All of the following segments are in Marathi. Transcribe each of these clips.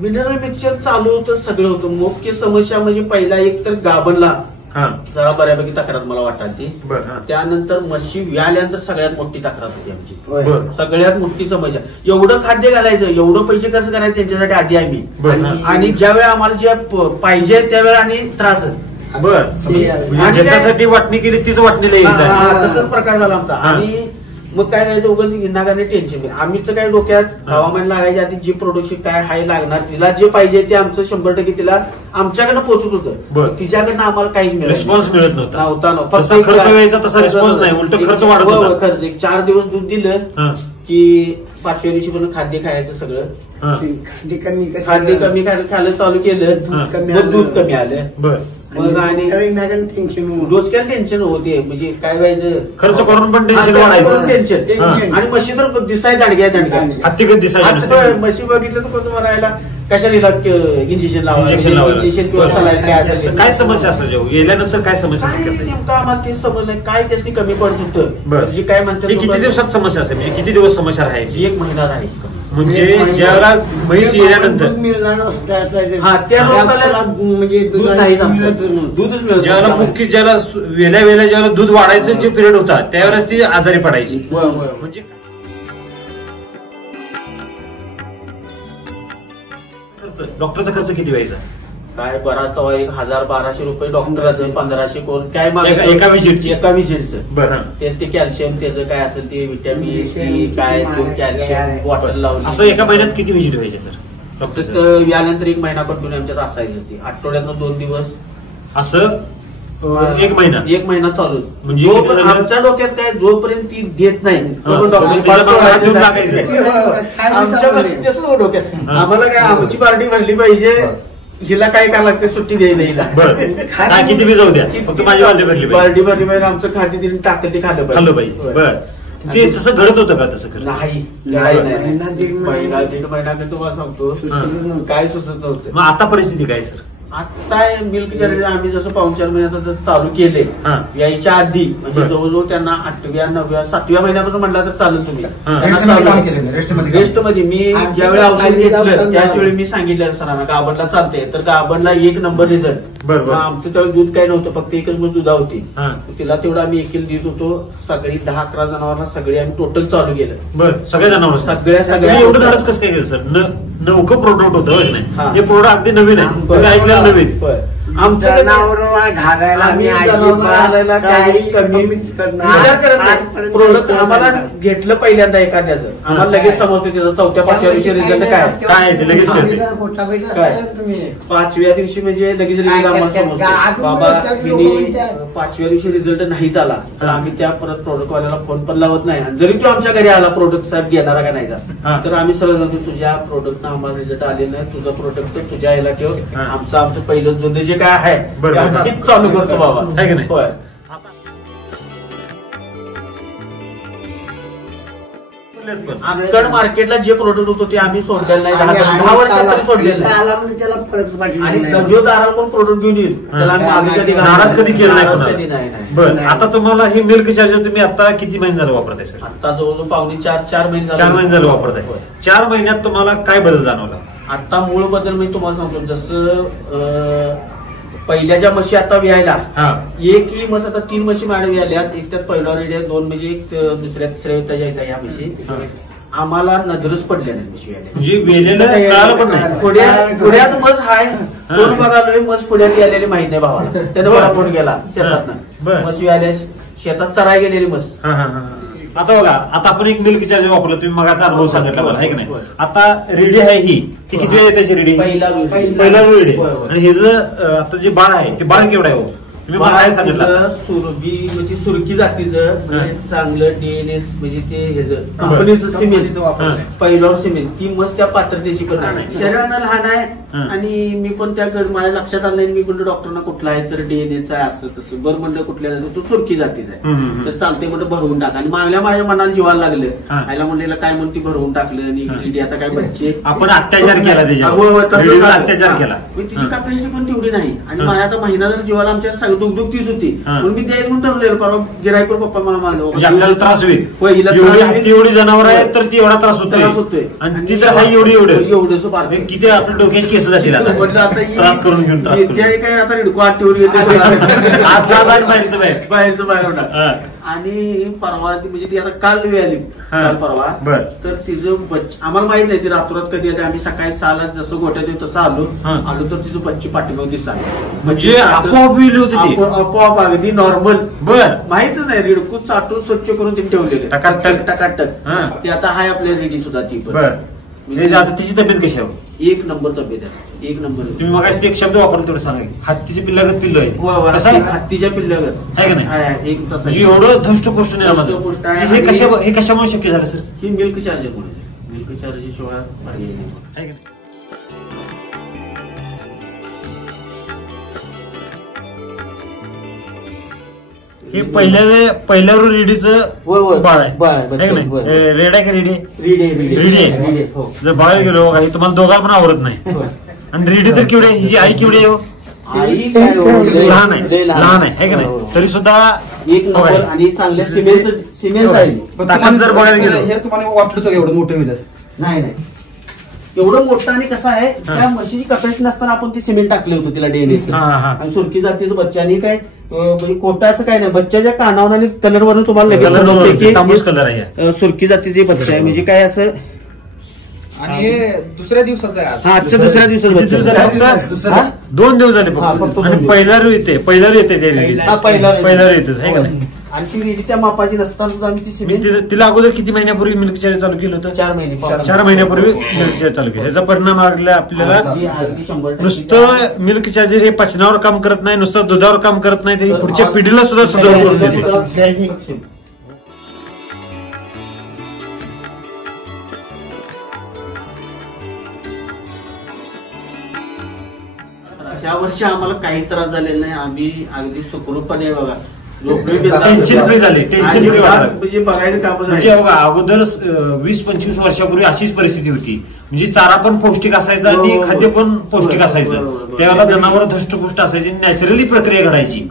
मिनरल मिक्सचर चालू होतं, सगळं होतं. मुख्य समस्या म्हणजे पहिला एक तर गाभणला जरा बऱ्यापैकी तक्रार मला वाटते. त्यानंतर म्हशी व्याल्यानंतर सगळ्यात मोठी तक्रार होती आमची. सगळ्यात मोठी समस्या एवढं खाद्य घालायचं, एवढं पैसे खर्च करायचे त्यांच्यासाठी आधी आम्ही, आणि ज्यावेळी आम्हाला जे पाहिजे त्यावेळी आणि त्रास. आणि ज्याच्यासाठी वाटणी केली तीच वाटणीला तसंच प्रकार झाला आमचा. आणि मग काय करायचं, उगाच नागाने टेन्शन. आम्हीच काय डोक्यात हवामान लागायच्या आधी जी प्रोडक्शन काय हाय लागणार, तिला जे पाहिजे ते आमचं 100% तिला आमच्याकडनं पोहोचत होतं. तिच्याकडनं आम्हाला काहीच रिस्पॉन्स मिळत नव्हता. फक्त खर्च व्हायचा तसा रिस्पॉन्स नाही, उलट खर्च वाढत होता. खर्च 4 दिवस दूध दिलं की 5व्या दिवशी पण खाद्य खायचं सगळं. खाद्य कमी खायला चालू केलं, दूध कमी आलं. मग आणि डोसक्याला टेन्शन होते, म्हणजे काय व्हायचं, खर्च करून पण टेन्शन वाढायचं. टेन्शन. आणि म्हशी तर दिसाय दांडग्या म्हशी बघितलं तर कसं म्हणायला कशाला इंजेक्शन लावायचं. काय समस्या असेल गेल्यानंतर, काय समस्या नेमकं आम्हाला ते समजलं काय, त्याची कमी पडत होतं. जे काय म्हणतात किती दिवसात समस्या असेल, म्हणजे किती दिवस समस्या राहायची? 1 महिना राहील. म्हणजे ज्यावेळेला म्हैस येण्यानंतर म्हणजे दूध नाही, दूधच मिळत. ज्यावेळेला मुख्य ज्याला वेळेला ज्यावेळेला दूध वाढायचं जे पिरियड होता त्यावेळेस ती आजारी पडायची. म्हणजे डॉक्टरचा खर्च किती व्हायचा? काय बराच तेव्हा 1000-1200 रुपये डॉक्टराचं, 1500 कोण काय एका विजिटचं. ते कॅल्शियम त्याचं काय असेल ते विटॅमिन सी काय कॅल्शियम बॉटल लावली. असं एका महिन्यात किती विजिट व्हायचे सर डॉक्टर? यानंतर 1 महिना कंटिन्यू आमच्यात असायची ती. आठवड्यातनं 2 दिवस असं 1 महिना चालू. म्हणजे आमच्या डोक्यात काय, जोपर्यंत ती देत नाही आमच्या तसं डोक्यात. आम्हाला काय आमची पार्टी भरली पाहिजे, हिला काय करायला लागते, सुट्टी द्यायला किती बी जाऊ द्या, फक्त माझी पार्टी भरली पाहिजे. आमचं खाद्य तिने टाकलं ते खाल्लं पाहिजे. बरं, ते तसं घडत होतं का? तसं नाही, दीड महिना तुम्हाला सांगतो काय सुचत नव्हतं. मग आता परिस्थिती काय सर? आता मिल्क चार्जर आम्ही जसं 4.5 महिन्यात चालू केले, यायच्या आधी म्हणजे जवळजवळ त्यांना 8व्या 9व्या 7व्या महिन्यापासून म्हटलं तर चालू तुम्ही रेस्टमध्ये. मी ज्यावेळी औषध घेतलं त्याच वेळी मी सांगितलं सरांना गाभणला चालते, तर गाभणला 1 नंबर रिझल्ट. आमचं त्यावेळी दूध काय नव्हतं, फक्त एकच मग दुधा होती. तिला तेवढं आम्ही 1 किलो देत होतो. सगळी 10-11 जनावरांना सगळी आम्ही टोटल चालू केलं. बरं, सगळ्या जनावर सगळ्या एवढं धाडस कसं काय केलं सर? नवकं प्रोडक्ट होतं नाही, हे प्रोडक्ट अगदी नवीन आहे, ऐकलं नवीन. आमचं प्रोडक्ट आम्हाला घेतलं पहिल्यांदा एखाद्याचं, आम्हाला लगेच समजतो त्याचा 4थ्या-5व्या दिवशी रिझल्ट काय ते लगेच 5व्या दिवशी म्हणजे लगेच रिझल्ट आम्हाला समजतो. बाबा हिने 5व्या दिवशी रिझल्ट नाही झाला तर आम्ही त्या परत प्रोडक्टवाल्याला फोन पण लावत नाही. आणि जरी तो आमच्या घरी आला प्रोडक्ट साहेब घेणारा का नाही तर आम्ही सरळ म्हणतो तुझ्या प्रोडक्टनं आम्हाला रिझल्ट आले नाही, तुझं प्रोडक्ट तुझ्या याला ठेव, आमचं पहिलं जुने जे काय आहे चालू करतो बाबा, आहे की नाही? होय. आजकाल मार्केटला जे प्रोडक्ट होतो ते आम्ही सोडलेलं नाही, 10 वर्षात तरी सोडलेलं नाही. आणि जो दाराला कोण प्रोडक्ट घेऊन येईल त्याला आम्ही कधी नाराज कधी केलं नाही. बरं, आता तुम्हाला हे मिल्क चार्जर तुम्ही आता किती महिने झालं वापरताय सर? आता जवळजवळ पावणे 4 महिने 4 महिने झालं वापरताय. 4 महिन्यात तुम्हाला काय बदल जाणवला? आता मूळ बदल म्हणजे तुम्हाला सांगतो, जसं पहिल्या ज्या म्हशी आता व्यायला एक ही म्हस आता 3 म्हशी माझ्या व्यायल्यात. एक त्यात पहिला रेडी आहे, 2 म्हणजे दुसऱ्या तिसऱ्या वेळा यायचा ह्या म्हशी. आम्हाला नजरच पडल्या नाही म्हशी व्यायला. पुण्यात मस हाय कोण बघालो, मस पुण्यात गेलेली माहित नाही भावाला, त्यानं मला फोन गेला शेतातनं म्हशी व्यायल्या, शेतात चराय गेलेली मस. आता बघा, आता आपण एक मिल्क चार्जर वापरलं, तुम्ही मगाचा अनुभव सांगितला मला, आहे की नाही? आता रेडी आहे ही किती वेळ त्याची रेडी? पहिला रेडी. आणि हे जे आता जे बाळ आहे ते बाळ केवढं आहे? तुम्ही मला काय सांगितलं? सुरभी म्हणजे सुरकी जातीचं चांगलं डीएनएस म्हणजे ते ह्याचं कंपनीचं सिमेंट पहिल्यावर सिमेंट ती मस्त त्या पात्रतेची पण आहे. शरीरानं लहान आहे, आणि मी पण त्याकडे माझ्या लक्षात आलं मी म्हणलं डॉक्टरना कुठला आहे तर डीएनएचा आहे असं तसं बरं म्हणलं कुठल्या तू सुरकी जातीचा आहे तर चालते म्हणलं भरवून टाका आणि मागल्या माझ्या मनाला जीवाला लागलं आयला म्हणलेला काय म्हणते भरवून टाकलं आणि ईडी आता काय बच्चे आपण अत्याचार केला अत्याचार केला तिची कॅपॅसिटी पण तेवढी नाही आणि माझ्या आता महिना जर जीवाला आमच्या दुखदुख तीच होती म्हणून मी द्यायला म्हणून ठरवलेलं परवा गिरायकर पप्पा मला मानलं आपल्याला त्रास होईल एवढी जनावर आहे तर ती एवढा त्रास होतोय आणि ती तर एवढं किती आपल्या डोक्याची केस जातील त्रास करून घेऊन काय आता रिडको आठवून घेते बाहेरचं बाहेर होणार आणि परवा म्हणजे ती आता काल वेळ आली काल परवा तर तिचं आम्हाला माहित नाही ती रातोरात कधी येते आम्ही सकाळी 6ला जसं गोट्यात येऊ तसं आलो तर तिचं बच्ची पाठीमाग दिसला म्हणजे आपोआप अगदी नॉर्मल माहितच नाही रिडकू चाटून स्वच्छ करून तिने ठेवलेले टकाटक ती आता हाय आपल्या रेडी सुद्धा ती पण आता तिची तब्येत कशी आहे एक नंबर तब्येत आहे एक नंबर तुम्ही मग एक शब्द वापरला तेवढं सांगा हत्तीच्या पिल्लागत पिल्लो आहे कसं हत्तीच्या पिल्लागत आहे का नाही एक तसं एवढं धष्टपुष्ट नाही हे कशामुळे शक्य झालं सर ही मिल्क चार्जरमुळे मिल्क चार्जर शिवाय पर्याय नाही हे पहिल्या रेडीचं बाळ आहे रेड आहे का रेडी आहे जर बाळ गेलो काही तुम्हाला दोघांना पण आवडत नाही आणि रेडी तर केवढी हिची आई केवढी आहे लहान आहे का नाही तरी सुद्धा एक नंबर आणि चांगल्या सिमेंट ताकद जर बघायला गेलं हे तुम्हाला वाटलं तर एवढं मोठं होईल नाही एवढं मोठं आणि कसं आहे त्या म्हशीची कपॅसिटी नसताना आपण ते सिमेंट टाकले होतं तिला डीएनएचं आणि सुरकी जातीचं बच्चानी काय म्हणजे कोटा असं काय नाही बच्चाच्या कानावर आणि कलरवरून तुम्हाला लगेच कलर आहे सुरकी जातीचे बच्चा आहे म्हणजे काय असं आणि दुसऱ्या दिवसाचा आहे आजच्या दुसऱ्या दिवसाचा 2 दिवस झाले फक्त आणि पहिला येते पहिला येते आहे का नाही आणि ती रेडीच्या मापाची नसताना सुद्धा आम्ही तिला अगोदर किती महिन्यापूर्वी मिल्क चार्जर चालू केलं होतं 4 महिन्यापूर्वी मिल्क चार्जर चालू केलं याचा परिणाम आपल्याला नुसतं मिल्क चार्जर हे पचनावर काम करत नाही नुसतं दुधावर काम करत नाही तरी पुढच्या पिढीला सुद्धा सुधारणा करून देते या वर्षी आम्हाला काही त्रास झालेला नाही आम्ही अगदी सुखरूपणे बघा टेन्शन फ्री झाले टेन्शन फ्री म्हणजे बघायचं काम म्हणजे बघा अगोदर 20-25 वर्षापूर्वी अशीच परिस्थिती होती म्हणजे चारा पण पौष्टिक असायचा आणि खाद्य पण पौष्टिक असायचं त्यावेळेला जनावर धष्टपुष्ट असायची नॅचरली प्रक्रिया घडायची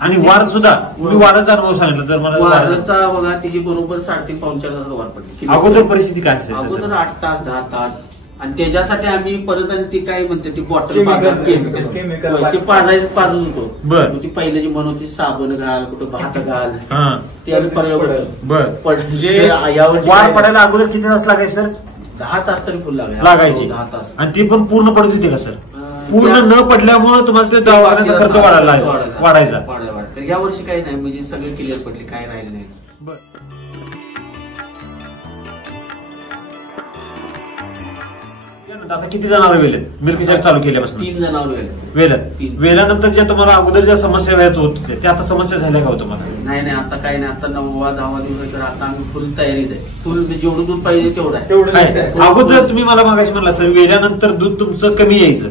आणि वार सुद्धा तुम्ही वाराचा अनुभव सांगितलं तर मला वाराचा बघा तिची बरोबर 3.5-4 तासात वार पडली अगोदर परिस्थिती काय असायची अगोदर 8 तास 10 तास आणि त्याच्यासाठी आम्ही परत आणि ती काय म्हणते ती बॉटल ते पाजायचं पाजून होतो ती पहिल्याची म्हण होती साबण घाल कुठं भात घाल ते आम्ही यावर्षी वाढ पडायला अगोदर किती तास लागायचे सर 10 तास तरी फुल लागायची 10 तास आणि ती पण पूर्ण पडत होती का सर पूर्ण न पडल्यामुळे तुम्हाला ते दवाखान्याचा खर्च वाढायचा या वर्षी काही नाही म्हणजे सगळे क्लिअर पडले काय राहिले नाही आता किती जनावर वेलेत मिल्क चार्जर चालू केल्यापासून 3 जनावर वेल्यानंतर ज्या तुम्हाला अगोदर ज्या समस्या येत होत्या त्या आता समस्या झाल्या का तुम्हाला नाही आता काही नाही आता 9वा-10वा दिवस तर आता आम्ही फुल तयारीत आहे फुल जेवढं दूध पाहिजे तेवढं आहे अगोदर तुम्ही मला मागाशी म्हणला सर वेल्यानंतर दूध तुमचं कमी यायचं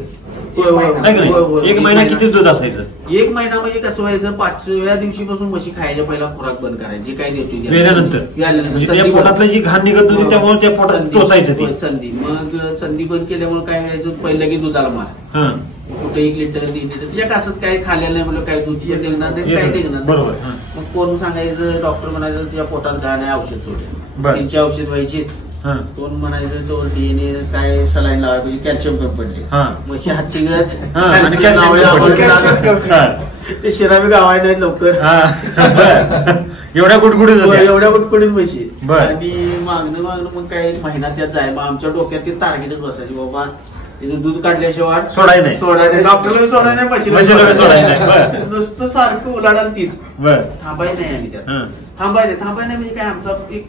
एक महिना किती दूध असायचं 1 महिना म्हणजे कसं व्हायचं 5व्या दिवशीपासून म्हशी खायच्या पहिला खुराक बंद करायची जे काय देतो वेल्यानंतर पोटातलं जी घाण निघत होती त्यामुळे त्या पोटात टोचायचं ती संधी मग संधी बंद केल्यामुळे काय व्हायचं पहिलं की दुधाला मार कुठे 1 लिटर 3 लिटर तुझ्या कासत काय खाल्लेलं नाही म्हणलं काय दूध निघणार नाही काय निघणार मग कोण सांगायचं डॉक्टर म्हणायचं तुझ्या पोटात घाण आहे औषध सोडे त्यांची औषध व्हायची कोण म्हणायचं तो डीएनए काय सलाईन लावायची कॅल्शियम कमी पडले म्हशी हत्तीगत ते शिरावी गावाय नाहीत लवकर एवढ्या गुटगुटीत म्हशी आणि मागणं मग काय महिना त्यात जाय मग आमच्या डोक्यात ते टार्गेटच बसायची बाबा तिथं दूध काढल्याशिवाय सोडाय नाही डॉक्टरला सोडाय नाही म्हशीला सोडाय नाही नुसतं सारखं उलाढाल तीच थांबाय नाही आम्ही त्यात थांबाय नाही म्हणजे काय आमचा एक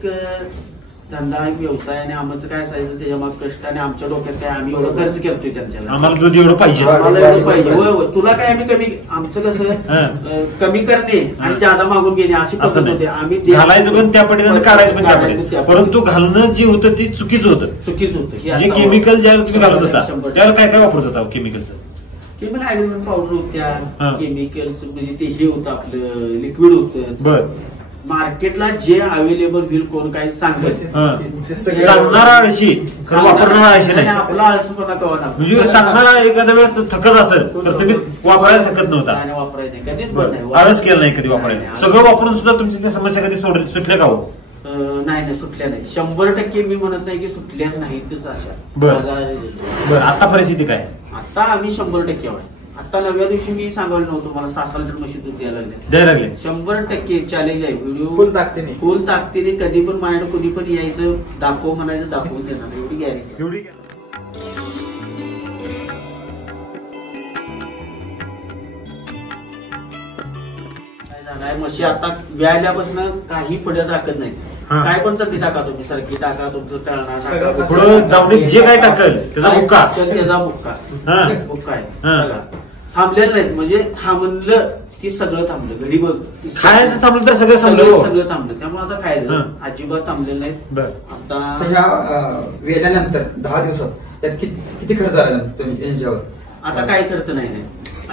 धंदा व्यवसाय आणि आमचं काय असायचं त्याच्यामागे कष्ट आणि आमच्या डोक्यात काय आम्ही एवढं खर्च करतोय त्यांच्याला आम्हाला दूध एवढं पाहिजे आम्हाला एवढं पाहिजे होय तुला काय आम्ही कमी आमचं कसं कमी करणे आणि जादा मागून घेणे अशी पद्धत होते आम्ही घालायचं पण त्या पद्धतीने काढायचं पण त्या पद्धतीने परंतु घालणं जे होतं ते चुकीचं होतं जे केमिकल ज्यावेळेस तुम्ही घालत होता त्यावेळेला काय काय वापरत होता केमिकलचं केमिकल ऍग्रोमेंट पावडर होत्या केमिकलचं म्हणजे ते हे होतं आपलं लिक्विड होतं बरं मार्केटला जे अवेलेबल होईल कोण काही सांगणारा आळशी खरं वापरणारा आळशी नाही आपला आळसपणा कवा म्हणजे सांगणारा एखाद्या वेळेस थकत असेल तर तुम्ही वापरायला थकत नव्हता वापरायचं कधीच पण नाही आळस केलं नाही कधी वापरायला सगळं वापरून सुद्धा तुमची त्या समस्या कधी सुटल्या का हो नाही सुटल्या नाही 100% मी म्हणत नाही की सुटल्याच नाहीतच अशा बरं आता परिस्थिती काय आता आम्ही 100% आता नव्या दिवशी मी सांगायला नव्हतं मला 6 लिटर म्हशी दूध द्यायला लागले 100% चॅलेंज आहे व्हिडिओ फुल ताकदीने कधी पण माझ्याकडे कधी पण यायचं दाखव म्हणायचं दाखवून देणार एवढी गॅरंटी म्हशी आता व्यायल्यापासून काही पडत राखत नाही काय पण चटणी टाका तुम्ही सारखी टाका तुमचं तळणार जे काय टाकल त्याचा मुक्का आहे थांबलेलं नाहीत म्हणजे थांबलं की सगळं थांबलं घडी बघ खायचं थांबलं तर सगळं सगळं थांबलं त्यामुळे आता खायचं अजिबात थांबलेलं नाहीत आता ह्या वेल्यानंतर 10 दिवसात त्यात किती खर्च झाला यांच्यावर आता काही खर्च नाही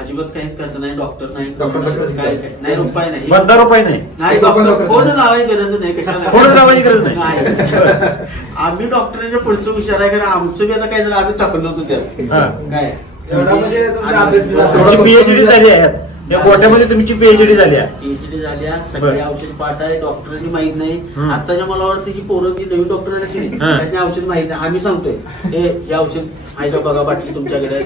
अजिबात काहीच खर्च नाही डॉक्टर नाही नाही रुपये नाही ₹10 नाही डॉक्टर कोण लावायची गरज नाही कशाला लावायची गरज नाही आम्ही डॉक्टरांच्या पुढचं हुशार आहे कारण आमचं बी आता काय झालं आम्ही थकलो होतो त्यात काय पीएचडी झाली आहे या गोट्यामध्ये तुमची पीएचडी झाली आहे पीएचडी झाल्या सगळे औषध पाठ आहे डॉक्टरांनी माहित नाही आताच्या मला वाटतं त्याची पोरं जी नवीन डॉक्टर केली त्याने औषध माहित नाही आम्ही सांगतोय हे औषध आहे का बघा बाटली तुमच्याकडे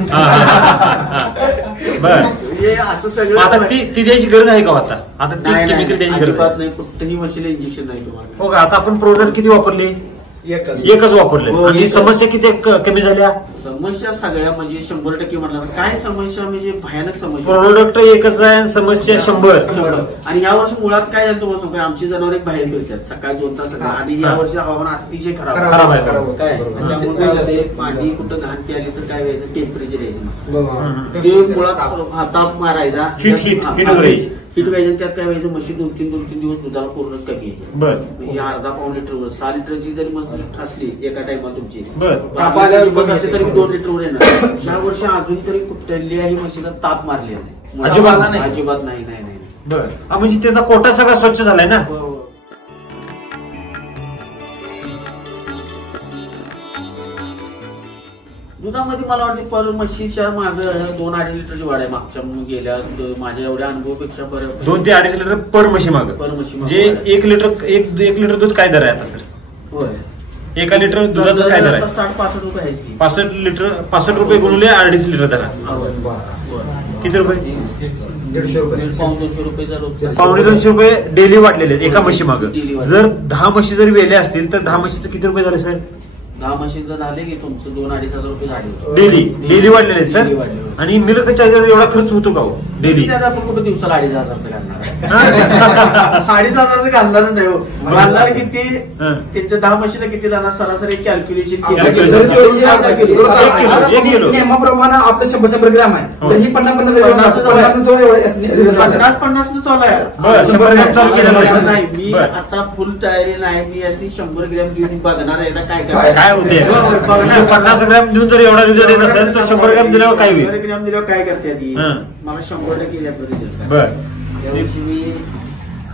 असं सगळं आता ती द्यायची गरज आहे का आता केमिकल द्यायची गरज नाही कुठल्याही मशीला इंजेक्शन नाही तुम्हाला हो का आता आपण प्रोडक्ट किती वापरले एकच वापरले आणि समस्या किती कमी झाल्या समस्या सगळ्या म्हणजे 100% म्हटलं काय समस्या म्हणजे भयानक समस्या प्रोडक्ट एकच आहे समस्या 100 आणि या वर्षी मुळात काय झालं तुम्हाला आमची जनावर बाहेर फिरतात सकाळी 2 तास आणि या वर्षी हवामान अतिशय खराब आहे काय त्यामुळे पाणी कुठं घाण आली तर काय व्हायचं टेम्परेचर यायचं मुळात ताप मारायचा हिट व्हायचं त्यात काय व्हायचं म्हशी 2-3 दिवस दुधाला पूर्णच कमी यायची म्हणजे अर्धा-पाऊण लिटरवर 6 लिटरची जरी म्हशी असली एका टाइमला तुमची बस असली तरी 2 लिटरवर येणार ह्या वर्षी अजून तरी कुठल्याही म्हशीला ताप मारले नाही अजिबात नाही म्हणजे त्याचा कोटा सगळा स्वच्छ झालाय ना दुधामध्ये मला वाटतं पर म्हशीच्या मागे 2-2.5 लिटरची वाढ आहे मागच्या गेल्या माझ्या एवढ्या अनुभवापेक्षा 2 ते 2.5 लिटर पर म्हशी म्हणजे 1 लिटर दूध काय दर आहे आता सर होय 1 लिटर दुधाचं काय दर आहे 60-65 रुपये आहे 65 रुपये गुणले 2.5 लिटर दर किती रुपये 150 रुपये ₹250 रुपये डेली वाटलेले आहेत एका म्हशी मागे जर 10 म्हशी जरी वेल्या असतील तर 10 म्हशीचं किती रुपये झाले सर 10 मशीन जर झाले की तुमचं 2-2.5 हजार रुपये झाले डेली वाढलेले सर आणि मिल्क चार्जर एवढा खर्च होतो का हो डेली आपण कुठं दिवसाला 2,500 घालणार 2,500 घालणारच नाही हो घालणार किती त्यांच्या 10 मशीनला किती जाणार सरासरी कॅल्क्युलेशन नियमाप्रमाणे आपलं 100 ग्रॅम आहे तर ही 50 चालू केलं नाही मी आता फुल तयारी नाही मी असली 100 ग्रॅम घेऊन बघणार आहे काय होते 50 ग्रॅम देऊन जर एवढा रिझल्ट येत असेल तर 100 ग्रॅम दिल्यावर काय होईल 100 ग्रॅम दिल्यावर काय करते ती मला 100% याचा रिझल्ट त्यावर्षी मी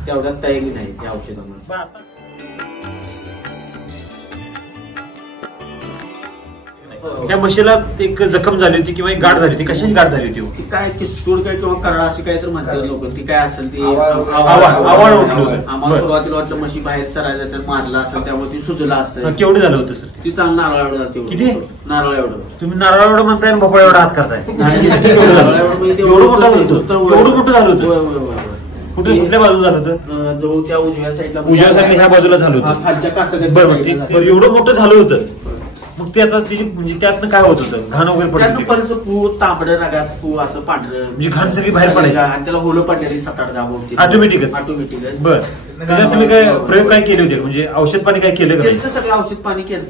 तेवढ्यात तयारी नाही त्या औषधामध्ये त्या म्हशीला एक जखम झाली होती किंवा एक गाठ झाली होती कशाची गाठ झाली होती ती काय किस्तूर काय किंवा करडा अशी काय तर म्हणतात लोक ती काय असेल ती आवाळ उठलं होतं आम्हाला सुरुवातीला वाटलं म्हशी बाहेर चरायला तर मारला असेल त्यामुळे ती सुजला असेल केवढं झालं होतं सर ती चांगलं नारळ एवढं किती नारळ एवढं तुम्ही नारळ एवढं म्हणताय भोपळा एवढा हात करताय एवढं मोठं झालं होतं कुठल्या बाजूला झालं होतं त्या उजव्या साईडला ह्या बाजूला झालं होतं खालच्या कासगाच्या बरोबर एवढं मोठं झालं होतं मग ते आता तिची म्हणजे त्यातनं काय होत होतं, घाण वगैरे पडत परत पू तांबडं रागात पू असं पांढरं म्हणजे घाण सगळी बाहेर पडायची आणि त्याला होलं पडलेली 7-8 दाबोटी ऑटोमॅटिकच. बर, त्याच्यात तुम्ही काय प्रयोग काय केले होते, म्हणजे औषध पाणी काय केलं का? सगळं औषध पाणी केलं.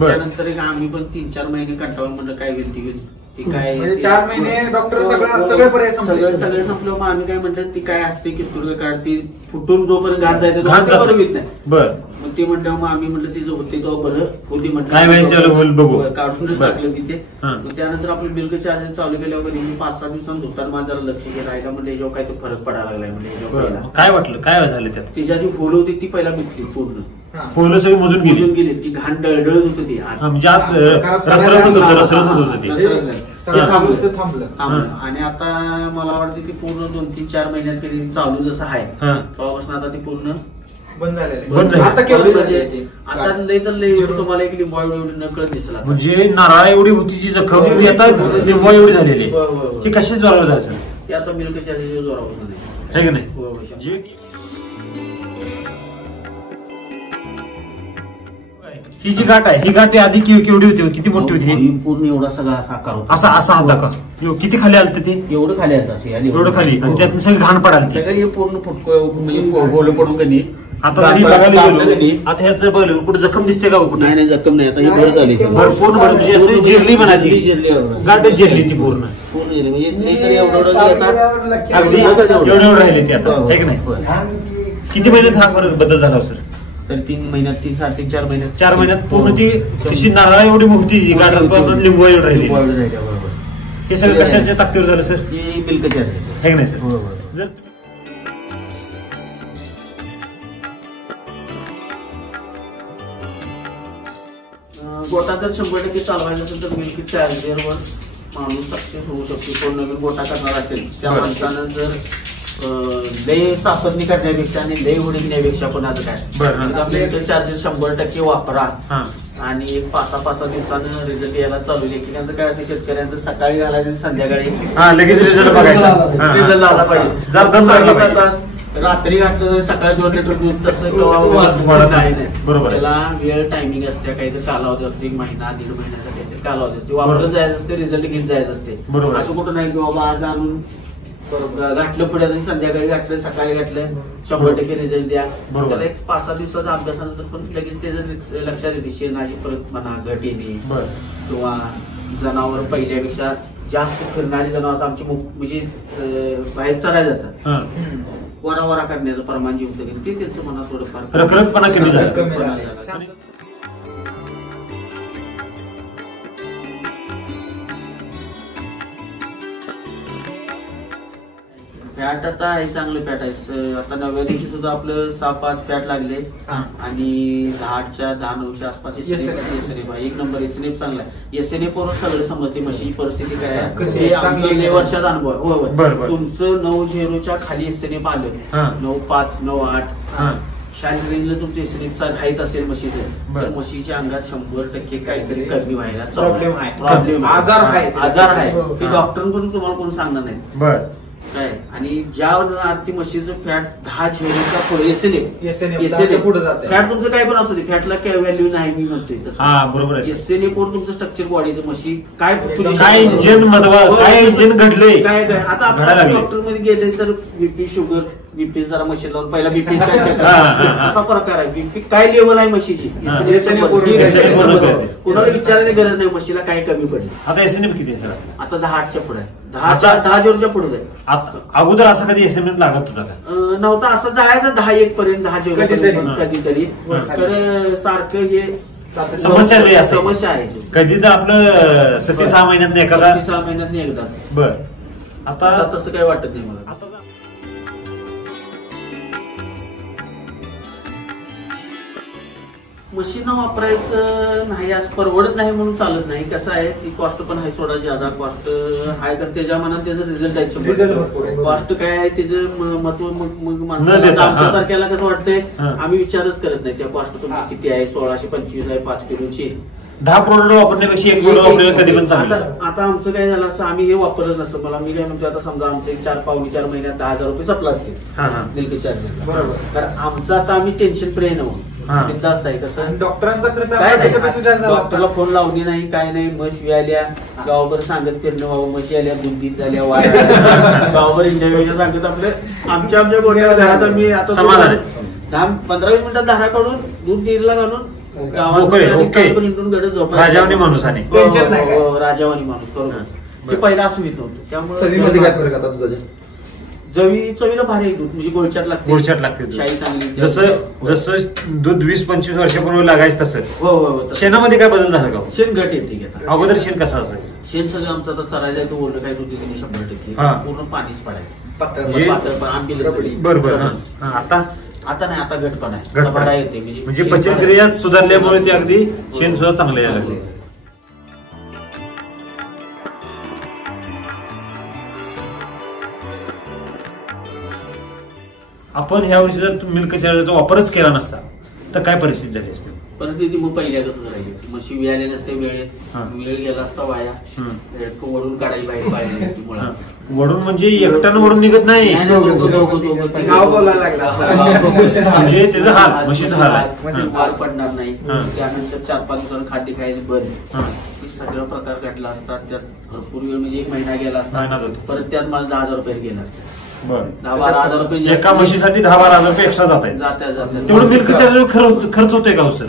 त्यानंतर आम्ही पण 3-4 महिने कंटाळून म्हणलं काय गेली ती काय 4 महिने डॉक्टर सगळे पर्याय सगळे संपलं. मग आम्ही काय म्हणलं ती काय असते की सुरू काढती फुटून जोपर्यंत घात जायचं बरं येत नाही. बरं, मग ते म्हणलं मग आम्ही म्हणलं ते जो होते तो बरं होती काय म्हटलं बघू काढूनच टाकलं मी ते. मग त्यानंतर आपले मिल्क चार्जेस चालू केल्यावर मी 5-6 दिवसांनी धुताना माझं जरा लक्ष केलं राहिला म्हणजे याच्यावर काय तो फरक पडायला लागलाय म्हणजे. काय वाटलं, काय झालं त्यात? तिच्या जी फुलं होती ती पहिला मिटली पूर्ण, फुलं सगळी मोजून गेली. ती घाण डळडळत होती ती म्हणजे आत रसरसत होतं ते थांबलं. आणि आता मला वाटतं ती पूर्ण 2-3-4 महिन्यात तरी चालू जसं आहे तेव्हापासून आता ती पूर्ण बंद झालेलं. आता लय तर लय तुम्हाला एक लिंबू एवढी नकळत दिसला. म्हणजे नारळा एवढी होती जी जखम ती आता लिंबू एवढी झालेली. ती कशी जोरावर जायचं? ती आता मिल्क चार्जेस जोरावर नाही की नाही? ही जी गाठ आहे, ही गाठ आधी केवढी होती, किती मोठी होती? पूर्ण एवढा सगळा आकार होता. असा होता का? किती खाली आलं ते? एवढं खाली आलं एवढं खाली, आणि त्यातून सगळी घाण पडाली. सगळं हे पूर्ण फुटकं गोल पडून कधी. आता बघायला गेलो, आता ह्याचं बघ कुठे जखम दिसते का? कुठे नाही जखम नाही. आता ही बरं झाली भरपूर म्हणजे असं जिरली म्हणायची, गाठ जिरली ती पूर्ण म्हणजे अगदी एवढं राहिले ती आता, आहे की नाही? किती महिन्यात हा बदल झाला सर? तर 3 महिन्यात 3-4 महिन्यात 4 महिन्यात पूर्ण ती कशी नारळा एवढी मोठी गाठ लिंबू एवढी राहिली. हे सगळं कशाच्या ताकदीवर झालं सर? हे मिल्क चार्जेस आहे की नाही सर? जर गोटा जर 100% चालवायचा असेल तर मिल्क चार्जरवर माणूस सक्सेस होऊ शकतो. कोण नवीन गोटा करणार असेल त्या माणसानं जर लय चाचणी करण्यापेक्षा आणि लय उडविण्यापेक्षा पण आता काय मिल्क चार्जेस 100% वापरा आणि एक 5-6 दिवसानं रिझल्ट यायला चालू आहे. की त्यांचं काय होतं, शेतकऱ्यांचं सकाळी घालायचं संध्याकाळी लगेच रिझल्ट रिझल्ट आला पाहिजे. रात्री घातलं सकाळी 2 लिटर दूध तसं बरोबर. त्याला वेळ टायमिंग असते, काहीतरी कालावधी असते, 1 महिना 1.5 महिन्याचा काहीतरी कालावधी असते. वापरत जायचं असते, रिझल्ट घेत जायचं असते. असं कुठं नाही की बाबा आज आणून घातलं पुढे आणि संध्याकाळी घातलं सकाळी घातलं 100% रिझल्ट द्या. त्याला एक 5-6 दिवसाचा अभ्यासानंतर पण लगेच त्याचं लक्षात येते. शेणाची परत म्हणा घट येणे किंवा जनावर पहिल्यापेक्षा जास्त फिरणारी जनावर आमची म्हणजे बाहेर चरायला जातात, वरा करण्याचं प्रमाण जे होतं ते त्याचं मनात थोडंफार रखरखपणा कमी झाला. फॅट आता आहे चांगलं फॅट आहे. आता 9व्या दिवशी सुद्धा आपलं 6-5 फॅट लागले आणि 10-8च्या 10-9च्या आसपास एसएनएफ आहे. 1 नंबर एसएनएफ चांगला आहे. एसएनएफ वरून सगळं समजते मशीन परिस्थिती काय आहे. आमच्या वर्षाचा अनुभव आहे. तुमचं 9-0च्या खाली एसएनएफ आलं 9-5 9-8 शांत रेंजला तुमचे एसएनएफ हाईट असेल म्हशीचं तर म्हशीच्या अंगात 100% काहीतरी कमी व्हायला प्रॉब्लेम आजार आहे. ते डॉक्टरांकडून तुम्हाला कोण सांगणार नाही काय. आणि ज्या आरती म्हशीचं फॅट 10-0च्या पुढे फॅट तुमचं काय पण असू दे, फॅटला काय व्हॅल्यू नाही मी म्हणतोय तसं. बरोबर. एसएनए कोड तुमचं स्ट्रक्चर बॉडीचं म्हशी काय घडलंय काय आता आपण डॉक्टर मध्ये गेले तर बीपी शुगर बीपी जरा मशीन लावून पहिला बीपी असा प्रकार आहे. बीपी काय लेवल आहे म्हशीची कुणाला विचारायची गरज नाही म्हशीला काय कमी पडली. आता एसएनएफ किती आहे सर? आता 10-8च्या पुढे आहे. 10-0च्या पुढे आहे. अगोदर असं कधी एसएनएफ लागत होता का? नव्हता. असं जायचं 10-1 पर्यंत 10-0 कधीतरी. तर सारखं हे समस्या आहे. कधी तर आपलं 6 महिन्यात एखादा 6 महिन्यात एकदाच. बर. आता तसं काय वाटत नाही मला. मशीन वापरायचं नाही आज परवडत नाही म्हणून चालत नाही. कसं आहे ती कॉस्ट पण आहे सोडा, ज्यादा कॉस्ट आहे तर त्याच्या मनात त्याचं रिझल्ट आहे. कॉस्ट काय आहे त्याचं महत्व मग आमच्या सारख्याला कसं वाटतंय आम्ही विचारच करत नाही त्या कॉस्ट तुमची किती आहे. 1625 आहे 5 किलोची. 10 प्रोडक्ट वापरण्यापेक्षा 1 प्रोडक्ट वापरलेलं कधी पण चांगलं. आता आमचं काय झालं असतं आम्ही हे वापरत नसतं. मला मी काय म्हणतो आता समजा आमचे 4 महिन्यात 10,000 रुपये सप्ला असतील मिल्क चार्जर. बरोबर. तर आमचं आता आम्ही टेन्शन फ्री नव्हतं. बिनधास्त आहे. कसं डॉक्टरांचा खर्च काय डॉक्टरला फोन लावली नाही, काय नाही. म्हशी आल्या गावभर सांगत फिरणं, बाबा म्हशी आल्या, दूध दीत झाल्या, गावभर इंटरव्ह्यू सांगत आपलं आमच्या गोट्यावर घरात मी आता 10-15-20 मिनिटात धारा काढून दूध डेअरीला घालून राजावानी माणूस आणि राजावानी माणूस करून ते पहिला असं येत नव्हतं. त्यामुळे चवीला भारी आहे दूध, म्हणजे गोळचाट लागते शाही चांगली. जसं दूध 20-25 वर्षापूर्वी लागायचं तसं. हो. शेणामध्ये काय बदल झाला का? शेण घट येते. अगोदर शेण कसं असायचं? शेण सगळं आमचं आता चरायला तो ओरलं काय दूध 100% पूर्ण पाणीच पडायचं, पातळ आंबील. बरोबर. आता नाही, आता गटपणा आहे, भरा येते. म्हणजे पचनक्रिया सुधारल्यामुळे ते अगदी शेण सुद्धा चांगलं यायला लागले. आपण ह्या वर्षी जर मिल्क चार्जरचा वापरच केला नसता तर काय परिस्थिती झाली असते? परिस्थिती मग पहिल्यागत राहिली. म्हशी वेळाले नसते, वेळ गेला असता वाया, वडून काढायची बाहेर पाहिजे नसती मुळा. वडून म्हणजे एकट्यानं वडून निघत नाही, म्हणजे त्याचा हाल, म्हशीचा हाल, माल पडणार नाही. त्यानंतर 4-5 दिवसांनी खाद्य खायचे बरं, हे सगळं प्रकार घडला असतात. त्यात भरपूर वेळ म्हणजे 1 महिना गेला असता, परत त्यात मला 10,000 रुपये गेला असता. 10-12,000 रुपये एका म्हशीसाठी 10-12,000 रुपये एक्स्ट्रा जातात. तेवढं मिल्क चार्जर खर्च होतोय का सर?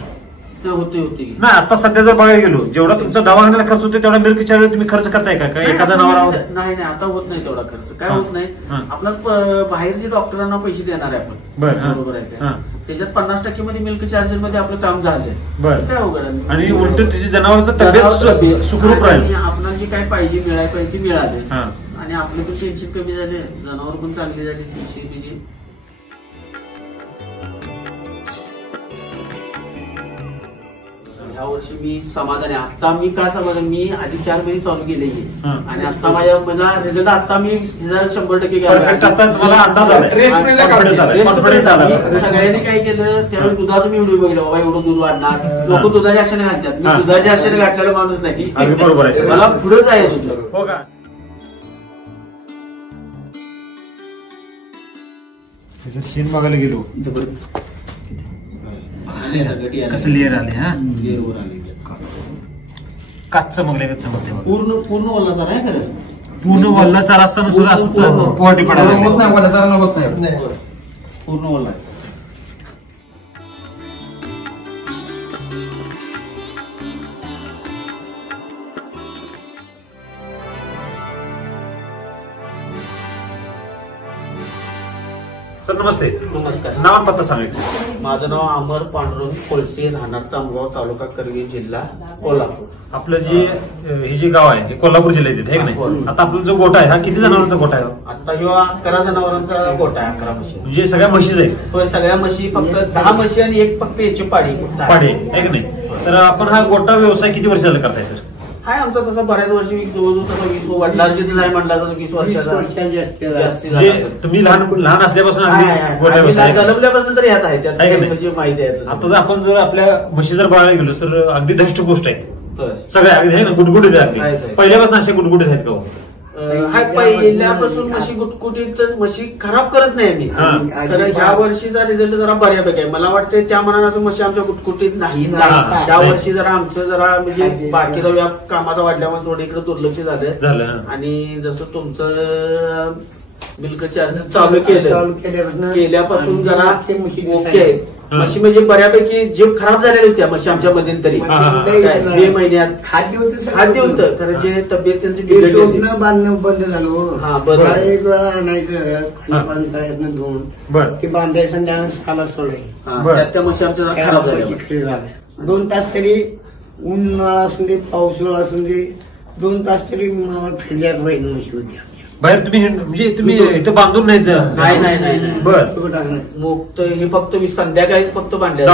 होते नाही. आता सध्या जर बघायला गेलो, जेवढा तुमचा दवाखान्याला खर्च होतो तेवढा मिल्क चार्जर तुम्ही खर्च करताय का एका जनावरावर? नाही, आता होत नाही तेवढा खर्च. काय होत नाही, आपल्याला बाहेरच्या डॉक्टरांना पैसे देणार आहे आपण, बरोबर आहे का? त्याच्यात 50% मध्ये मिल्क चार्जर मध्ये आपलं काम झालंय. काय अवघड आणि उलट त्याची जनावरांचं तब्येत सुखरूप राहील. आपल्याला जे काय पाहिजे मिळायला पाहिजे ते मिळाले आणि आपले पण टेन्शन कमी झाले, जनावर पण चांगली झाली. म्हणजे ह्या वर्षी मी समाधान आहे. आता मी काय समाधान, मी आधी 4 महिने चालू केले आणि आता माझ्या मला रिझल्ट आता मी 100% सगळ्यांनी काय केलं त्यावेळी दुधाचं मी व्हिडिओ बघितलं, बाबा एवढं दूध वाढणार, लोक दुधाच्या आशेने घालतात. मी दुधाच्या आशेने घातलेला माणूस नाही, मला पुढे जायचं होतं. हो का? शेण बघायला गेलो, जबरदस्त कसं लेअर आले. काच चमकले, पूर्ण वल्ला नाही खरं, पूर्ण वल्ला चारा असताना सुद्धा असं पोहाटी पडायला पूर्ण वल्ला. सर नमस्ते. नमस्कार. नाव पत्ता सांगायचं? माझं नाव अमर पांडुरंग कोळसे, राहणार तांबगाव, तालुका करवीर, जिल्हा कोल्हापूर. आपलं जे हे जे गाव आहे हे कोल्हापूर जिल्ह्यात आहे नाही. आता आपला जो गोठा आहे हा किती जनावरांचा गोठा आहे? आता किंवा 11 जनावरांचा गोठा आहे. 11 म्हशी म्हणजे सगळ्या म्हशीच आहे? होय, सगळ्या म्हशी. फक्त 10 म्हशी आणि एक फक्त याची पाडी आहे की नाही. तर आपण हा गोठा व्यवसाय किती वर्ष झाला करताय सर? हाय आमचा तसा बऱ्याच वर्षी जवळजवळ 20 वडिलांची नाही म्हणला तर 20 वर्षाचा जास्ती. तुम्ही लहान असल्यापासून जन्मल्यापासून तर यात आहे, त्यात म्हणजे माहिती आहे. आता जर आपण जर आपल्या म्हशी जर बघायला गेलो तर अगदी धष्ट गोष्ट आहे. सगळ्या अगदी आहे ना, गुटगुटीत आहेत. पहिल्यापासून असे गुटगुटीत आहेत का? पहिल्यापासून म्हशी गुटगुटीत म्हशी खराब करत नाही आम्ही. तर ह्या वर्षीचा रिझल्ट जरा बऱ्यापैकी आहे. मला वाटतं त्या मनानं म्हशी आमच्या गुटगुटीत नाही. त्या वर्षी जरा आमचं जरा म्हणजे बाकीचा व्याप कामाचा वाढल्यामुळे थोडं इकडे दुर्लक्ष झालं. आणि जसं तुमचं मिल्क चार्जर चालू केल्यापासून जरा ओके आहे. म्हशी म्हणजे बऱ्यापैकी जे खराब झालेल्या होत्या म्हशी आमच्या मध्यंतरी 2 महिन्यात खाद्य होतं, तर जे तब्येत त्यांची बिघडली बांधणं बंद झालं. हा बरोबर. एक वेळा आणायचं धुवून ते बांधायचं संध्याकाळी साला सोडायचं. त्या म्हशी आमच्या खराब झाल्या. 2 तास तरी उन्हाळा असून दे पावसाळा असून दे 2 तास तरी फिरल्यात पाहिजे म्हशी होत्या बाहेर. तुम्ही म्हणजे तुम्ही इथं बांधून नाही? नाही. बरं. मुक्त हे फक्त मी संध्याकाळी फक्त बांधले,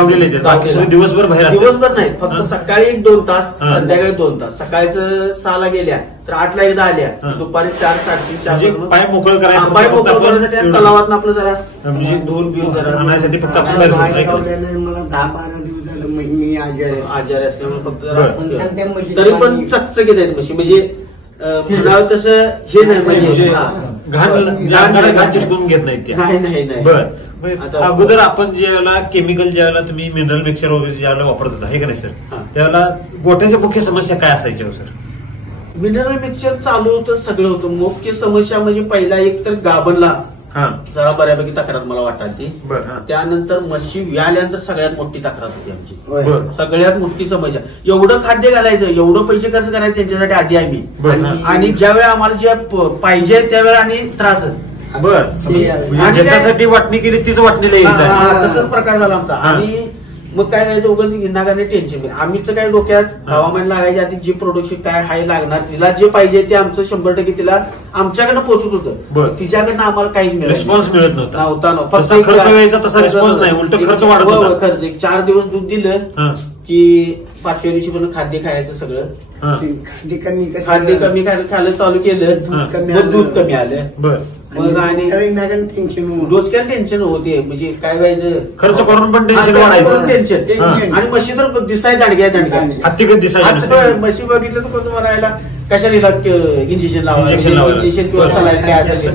दिवसभर बाहेर? दिवसभर नाही, फक्त सकाळी 1-2 तास, संध्याकाळी 2 तास. सकाळचं 6ला गेल्या तर 8ला एकदा आल्या, दुपारी 4-4:30 पाय मोकळं करायचं, पाय मोकळं करायसाठी तलावात आपलं जरा म्हणजे धुवून बिवून जरा आणण्यासाठी फक्त मला 10-12 दिवस झालं मी आजारी असल्यामुळे फक्त जरा. तरी पण चकचकीत आहेत म्हशी, म्हणजे तसं हे नाही म्हणजे घाण चिटकून घेत नाहीत त्या. नाही. बरं, अगोदर आपण ज्यावेळेला केमिकल ज्यावेळेला तुम्ही मिनरल मिक्सर वगैरे ज्यावेळेला वापरत होता हे का नाही सर, त्यावेळेला गोठ्याच्या मुख्य समस्या काय असायच्या सर? मिनरल मिक्सर चालू होतं, सगळं होतं. मुख्य समस्या म्हणजे पहिला एक तर गाभणला जरा बऱ्यापैकी तक्रार मला वाटायची. त्यानंतर म्हशी व्याल्यानंतर सगळ्यात मोठी तक्रार होती आमची. सगळ्यात मोठी समस्या एवढं खाद्य घालायचं, एवढं पैसे खर्च करायचे त्यांच्यासाठी आधी आम्ही, आणि ज्यावेळी आम्हाला जे पाहिजे त्यावेळेला आणि त्रास. ज्याच्यासाठी वाटणी केली तीच वाटणी तसंच प्रकार झाला आमचा. आणि मग काय करायचं, उगाच नागाने टेन्शन. आम्हीच काय डोक्यात हवामान लागायच्या आधी जी प्रोडक्शन काय हाय लागणार, तिला जे पाहिजे ते आमचं 100% तिला आमच्याकडनं पोहोचत होतं. तिच्याकडनं आम्हाला काहीच रिस्पॉन्स मिळत नव्हता. फक्त खर्च व्हायचा तसा रिस्पॉन्स नाही, उलट खर्च वाढत होता. खर्च 4 दिवस दूध दिलं की 5व्या दिवशी पण खाद्य खायचं सगळं. खाद्य कमी खायला चालू केलं, दूध कमी आलं. मग आणि डोसक्यात टेन्शन होते, म्हणजे काय व्हायचं, खर्च करून पण टेन्शन वाढायचं. टेन्शन. आणि म्हशी तर दिसाय दांडग्या हत्तीकत दिसायचं. म्हशी बघितलं तर कसं म्हणायला कशाने इंजेक्शन किंवा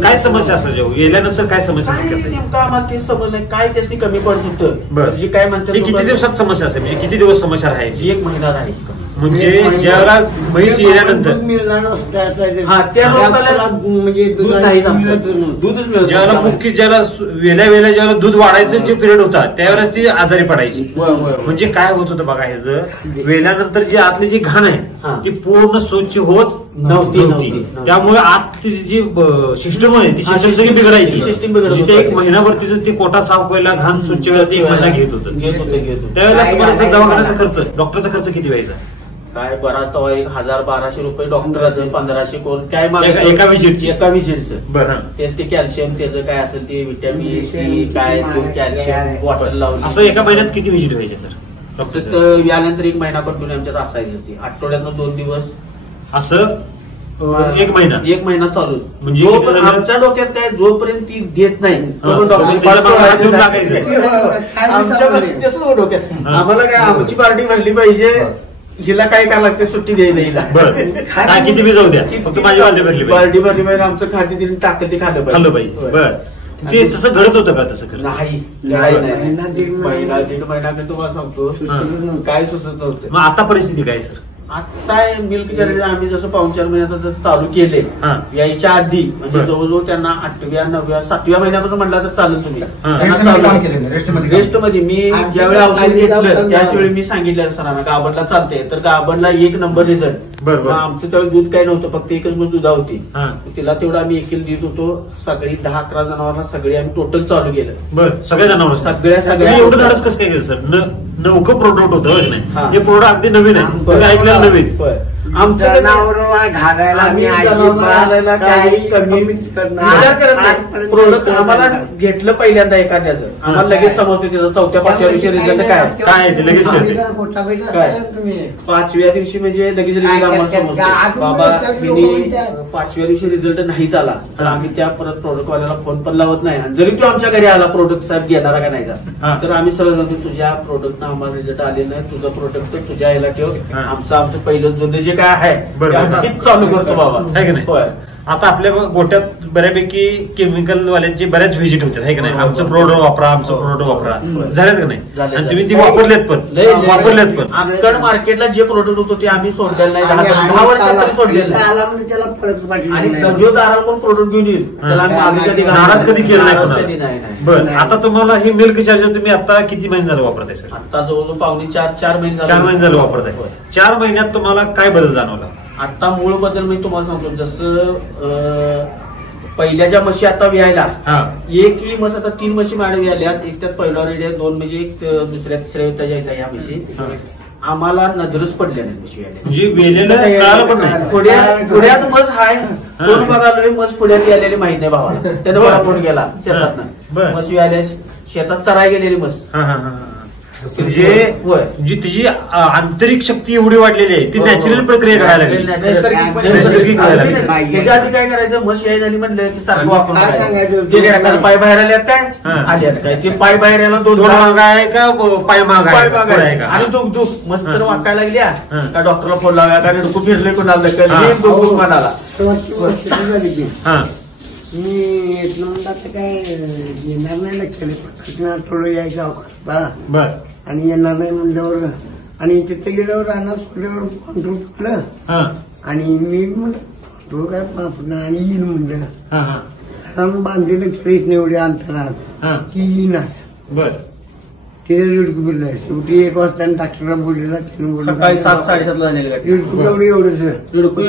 काय समस्या असायची गेल्यानंतर, काय समस्या नेमकं आम्हाला तेच समजलं काय त्याची कमी पडत होतं. जे काय म्हणतात किती दिवसात समस्या असेल, म्हणजे किती दिवस समस्या राहायची? 1 महिना राहील. म्हणजे ज्यावेळेला म्हैस येण्यानंतर म्हणजे दूध नाही, दूधच मिळत. ज्यावेळेला मुख्य ज्याला वेल्या ज्यावेळेला दूध वाढायचं जे पिरियड होता त्यावेळेस ती आजारी पडायची. म्हणजे काय होत होतं बघा, ह्याचं वेल्यानंतर जी आतली जी घाण आहे ती पूर्ण स्वच्छ होत नव्हती. त्यामुळे आत तिची जी सिस्टम आहे ती सिस्टम सगळी बिघडायची. सिस्टम बिघडत 1 महिनाभर तिचं ते कोटा साफ व्हायला, घाण स्वच्छ व्हायला 1 महिना घेत होतं. त्यावेळेला तुम्हाला दवाखान्याचा खर्च, डॉक्टरचा खर्च किती व्हायचा? काय बराच तेव्हा 1000-1200 रुपये डॉक्टराचं, 1500 कोण काय एका विजिटचं. बरं, ते कॅल्शियम त्याचं काय असेल ते विटॅमिन सी काय कॅल्शियम वॉटर लावलं. असं एका महिन्यात किती विजिट व्हायचे सर डॉक्टर? यानंतर 1 महिना कंटिन्यू आमच्यात असायची. आठवड्यातनं 2 दिवस असं 1 महिना चालू. म्हणजे आमच्या डोक्यात काय, जोपर्यंत ती देत नाही आमच्या डोक्यात आम्हाला काय आमची पार्टी भरली पाहिजे, हिला काय करायला लागते, सुट्टी द्यायला किती बी जाऊ द्या, फक्त माझी पार्टी भरली पाहिजे. आमचं खाद्य तिने टाकलं ते खाल्लं पाहिजे. बरं, ते तसं घडत होतं का? तसं नाही, दीड महिना तुम्हाला सांगतो काय सुचत नव्हतं. मग आता परिस्थिती काय सर? आता मिल्क चार्जर आम्ही जसं 4.5 महिन्यात चालू केले, यायच्या आधी म्हणजे जवळजवळ त्यांना 8व्या 9व्या 7व्या महिन्यापासून म्हटलं तर चालू. तुम्ही रेस्टमध्ये मी ज्यावेळी औषध घेतलं त्याच वेळी मी सांगितलं सरांना गाभणला चालते, तर गाभणला 1 नंबर रिझल्ट. आमचं त्यावेळी दूध काही नव्हतं, फक्त एकच मग दुधा होती. तिला तेवढं आम्ही 1 किलो देत होतो. सगळी 10-11 जनावरांना सगळी आम्ही टोटल चालू केलं. बरं, सगळ्या जनावर सगळ्या एवढं धाडस कसं काय केलं सर? नवकं प्रोडक्ट होतं नाही, हे प्रोडक्ट अगदी नवीन आहे, ऐकलं नवीन. आमच्या प्रोडक्ट आम्हाला घेतलं पहिल्यांदा एखाद्याचं, आम्हाला लगेच समजतो त्याचा 4थ्या-5व्या दिवशी रिझल्ट काय ते लगेच काय 5व्या दिवशी म्हणजे लगेच रिझल्ट आम्हाला समजतो. बाबा हिने 5व्या दिवशी रिझल्ट नाहीच आला तर आम्ही त्या परत प्रोडक्टवाल्याला फोन पण लावत नाही. आणि जरी तो आमच्या घरी आला प्रोडक्ट साहेब घेणारा का नाही तर आम्ही सरळ म्हणतो तुझ्या प्रोडक्टनं आम्हाला रिझल्ट आलेला नाही, तुझं प्रोडक्ट तुझ्या याला ठेव, आमचं पहिलं जुनं जे काय आहे चालू करतो बाबा, आहे की नाही. आता आपल्या गोट्यात बऱ्यापैकी केमिकल वाल्यांची बऱ्याच व्हिजिट होतात, आहे की नाही. आमचं प्रोडक्ट वापरा, आमचं प्रोडक्ट वापरा, झालेत का नाही? आणि तुम्ही ती वापरलेत पण. आजकाल मार्केटला जे प्रोडक्ट होतो ते आम्ही सोडलेलं नाही, 10 वर्षात तरी सोडलेलं नाही. आणि जो दाराला कोण प्रोडक्ट घेऊन येईल त्याला आम्ही कधी नाराज कधी केलं नाही. बरं, आता तुम्हाला हे मिल्क चार्जर तुम्ही आता किती महिने झालं वापरताय सर? आता जवळजवळ पावणे 4 महिने 4 महिने झालं वापरताय. 4 महिन्यात तुम्हाला काय बदल जाणवला? आता मूळ बदल मी तुम्हाला सांगतो, जसं पहिल्या ज्या म्हशी आता व्यायला एक ही म्हस आता 3 म्हशी मॅडम व्यायल्यात. एक त्यात पहिला रेडी आहे, 2 म्हणजे एक दुसऱ्या तिसऱ्या येता यायचा ह्या म्हशी. आम्हाला नजरच पडल्या नाही म्हशी व्यायला. पुण्यात मस हाय कोण बघालो, मस पुण्यात आलेली माहित नाही भावाला, त्यानं मला फोन गेला शेतात म्हशी व्यायल्या, शेतात चराय गेलेली मस. म्हणजे तिची आंतरिक शक्ती एवढी वाढलेली आहे, ती नॅचरल प्रक्रिया करायला लागली, नैसर्गिक त्याच्या आधी काय करायचं, म्हशी याय झाली म्हणलं की सारखं वापरून पाय बाहेर आल्यात काय आल्यात काय, ते पाय बाहेर यायला 2 माग आहे का पाय माग आहे आणि दुख मस्त वाकायला लागल्या का डॉक्टरला फोन लावूया, कारण डोकं फिरले कोणाला दुख म्हणाला. मी येत म्हणलं आता काय येणार नाही लक्षात थोडं यायचं अवकाश बर आणि येणार नाही म्हणल्यावर आणि तिथे गेल्यावर राहणार सोडल्यावर कंट्रोल पडलं आणि मी म्हणलं कंट्रोल काय पापणं आणि येईन म्हणलं बांधलेलं खेळीत नाही एवढ्या अंतरात की येईनच बर ते रिडकू बोललं शेवटी 1 वाजता डॉक्टरला बोललेला त्यानं बोललं सकाळी 7-7:30 रिडकू एवढंच रिडकू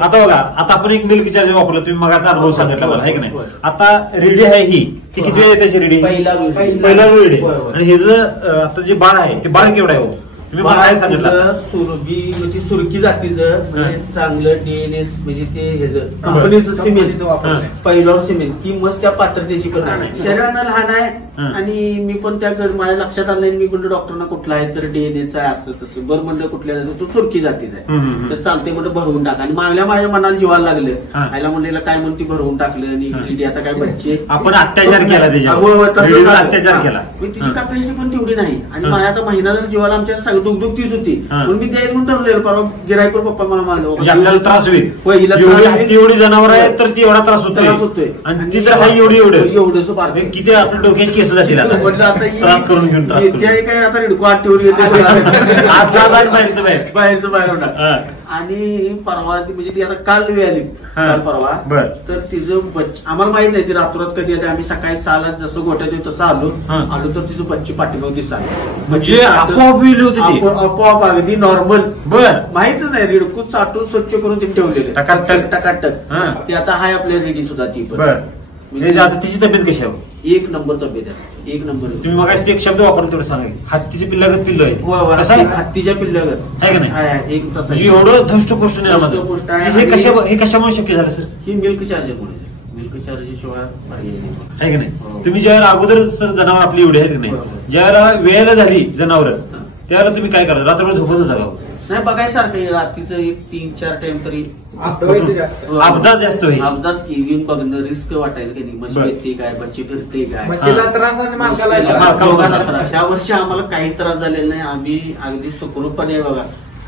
आता बघा, आता आपण एक मिल्क चार्जर वापरलं, तुम्ही मगाचा अनुभव सांगितला मला, आहे की नाही. आता रेडी आहे ही किती वेळ त्याची रेडी? पहिला रेडी. आणि हे जर आता जे बाळ आहे ते बाळ केवढं आहे? तुम्ही मला काय सांगितलं? सुरगी म्हणजे सुरकी जातीचं म्हणजे चांगलं डीएनएस म्हणजे ते ह्याचं कंपनीचं सिमेंटचं वापर पहिल्यावर सिमेंट ती मस्त त्या पात्रतेची पण आहे. शरीरानं लहान आहे आणि मी पण त्याकडे माझ्या लक्षात आलं, मी म्हणलं डॉक्टरना कुठला आहे तर डीएनएचा आहे असं तसं. बरं म्हणलं कुठल्या तो सुरकी जातीचा आहे तर चालते म्हणलं भरवून टाका. आणि मागल्या माझ्या मनाला जीवाला लागलं, आयला म्हणलेलं काय म्हणते भरवून टाकलं आणि आता काय बच्चे आपण अत्याचार केला त्याच्यावर, अत्याचार केला. तिची कॅपॅसिटी पण तेवढी नाही आणि माझ्या आता महिना जर जीवाला आमच्या दुख तीच होती म्हणून मी द्यायला म्हणून ठरवलेलं. परवा गिरायकर पप्पा मला मानलं आपल्याला त्रास होईल, एवढी जनावर आहे तर ती एवढा त्रास होतोय आणि ती तर हाय एवढं किती आपल्या डोक्याची केस जातील त्रास करून घेऊन काय आता रिडको आठवडी येते बाहेरचं बाहेर होणार. आणि परवा म्हणजे ती आता काल आली काल परवा तर तिचं आम्हाला माहित नाही ती रातोरात कधी येते. आम्ही सकाळी 6ला जसं गोठ्यात येऊ तसं आलो तर तिचं बच्ची पाठीमाग दिसला म्हणजे आपोआप अगदी नॉर्मल. माहितच नाही रिडकू चाटून स्वच्छ करून तिने ठेवलेले टकाटक. ती आता हाय आपल्या रेडी सुद्धा ती पण. आता तिची तब्येत कशी आहे? 1 नंबर तब्येत आहे, 1 नंबर. तुम्ही मग एक शब्द वापरला तेवढं सांगा, हत्तीची पिल्लागत पिल्लो आहे. हत्तीच्या पिल्लागत आहे का नाही? एक तसं एवढं धष्टपुष्ट नाही. हे कशामुळे शक्य झालं सर? ही मिल्क चार्जरमुळे. मिल्क चार्जर शिवाय आहे का नाही? तुम्ही ज्यावेळेला अगोदर सर जनावर आपली एवढी आहेत की नाही, ज्यावेळेला वेळेला झाली जनावर त्यावेळेला तुम्ही काय करा? रात्रभर झोपत होता का? नाही बघायसारखं रात्रीचं 1-3-4 टाइम तरी अपघात जास्त होईल. अपघात की येऊन बघणं रिस्क वाटायचं की नाही. म्हशी येते काय, बच्ची फिरते काय, ह्या वर्षी आम्हाला काही त्रास झालेला नाही. आम्ही अगदी सुखरूपणे बघा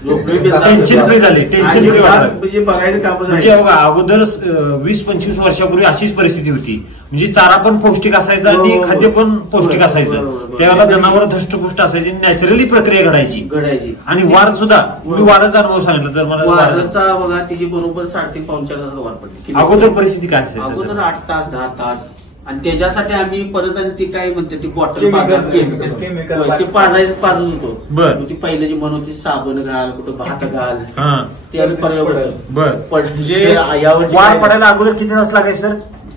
टेन्शन फ्री झाली, टेन्शन फ्री म्हणजे बघायचं काम. म्हणजे बघा अगोदर 20-25 वर्षापूर्वी अशीच परिस्थिती होती. म्हणजे चारा पण पौष्टिक असायचा आणि खाद्य पण पौष्टिक असायचं. त्यावेळेला जनावर धष्टपुष्ट असायची, नॅचरली प्रक्रिया घडायची. आणि वार सुद्धा तुम्ही वाराचा अनुभव सांगितलं तर मला वाराचा बघा तिची बरोबर 3.5-4 तासात वार पडली. अगोदर परिस्थिती काय असेल? अगोदर 8 तास 10 तास. आणि त्याच्यासाठी आम्ही परत ती काय म्हणते ती बॉटल ते पाजत होतो. ती पहिलं जी म्हणून ती साबण घाल, कुठं भात घाल, ते आम्ही वार पडायला अगोदर किती तास लागायचे सर?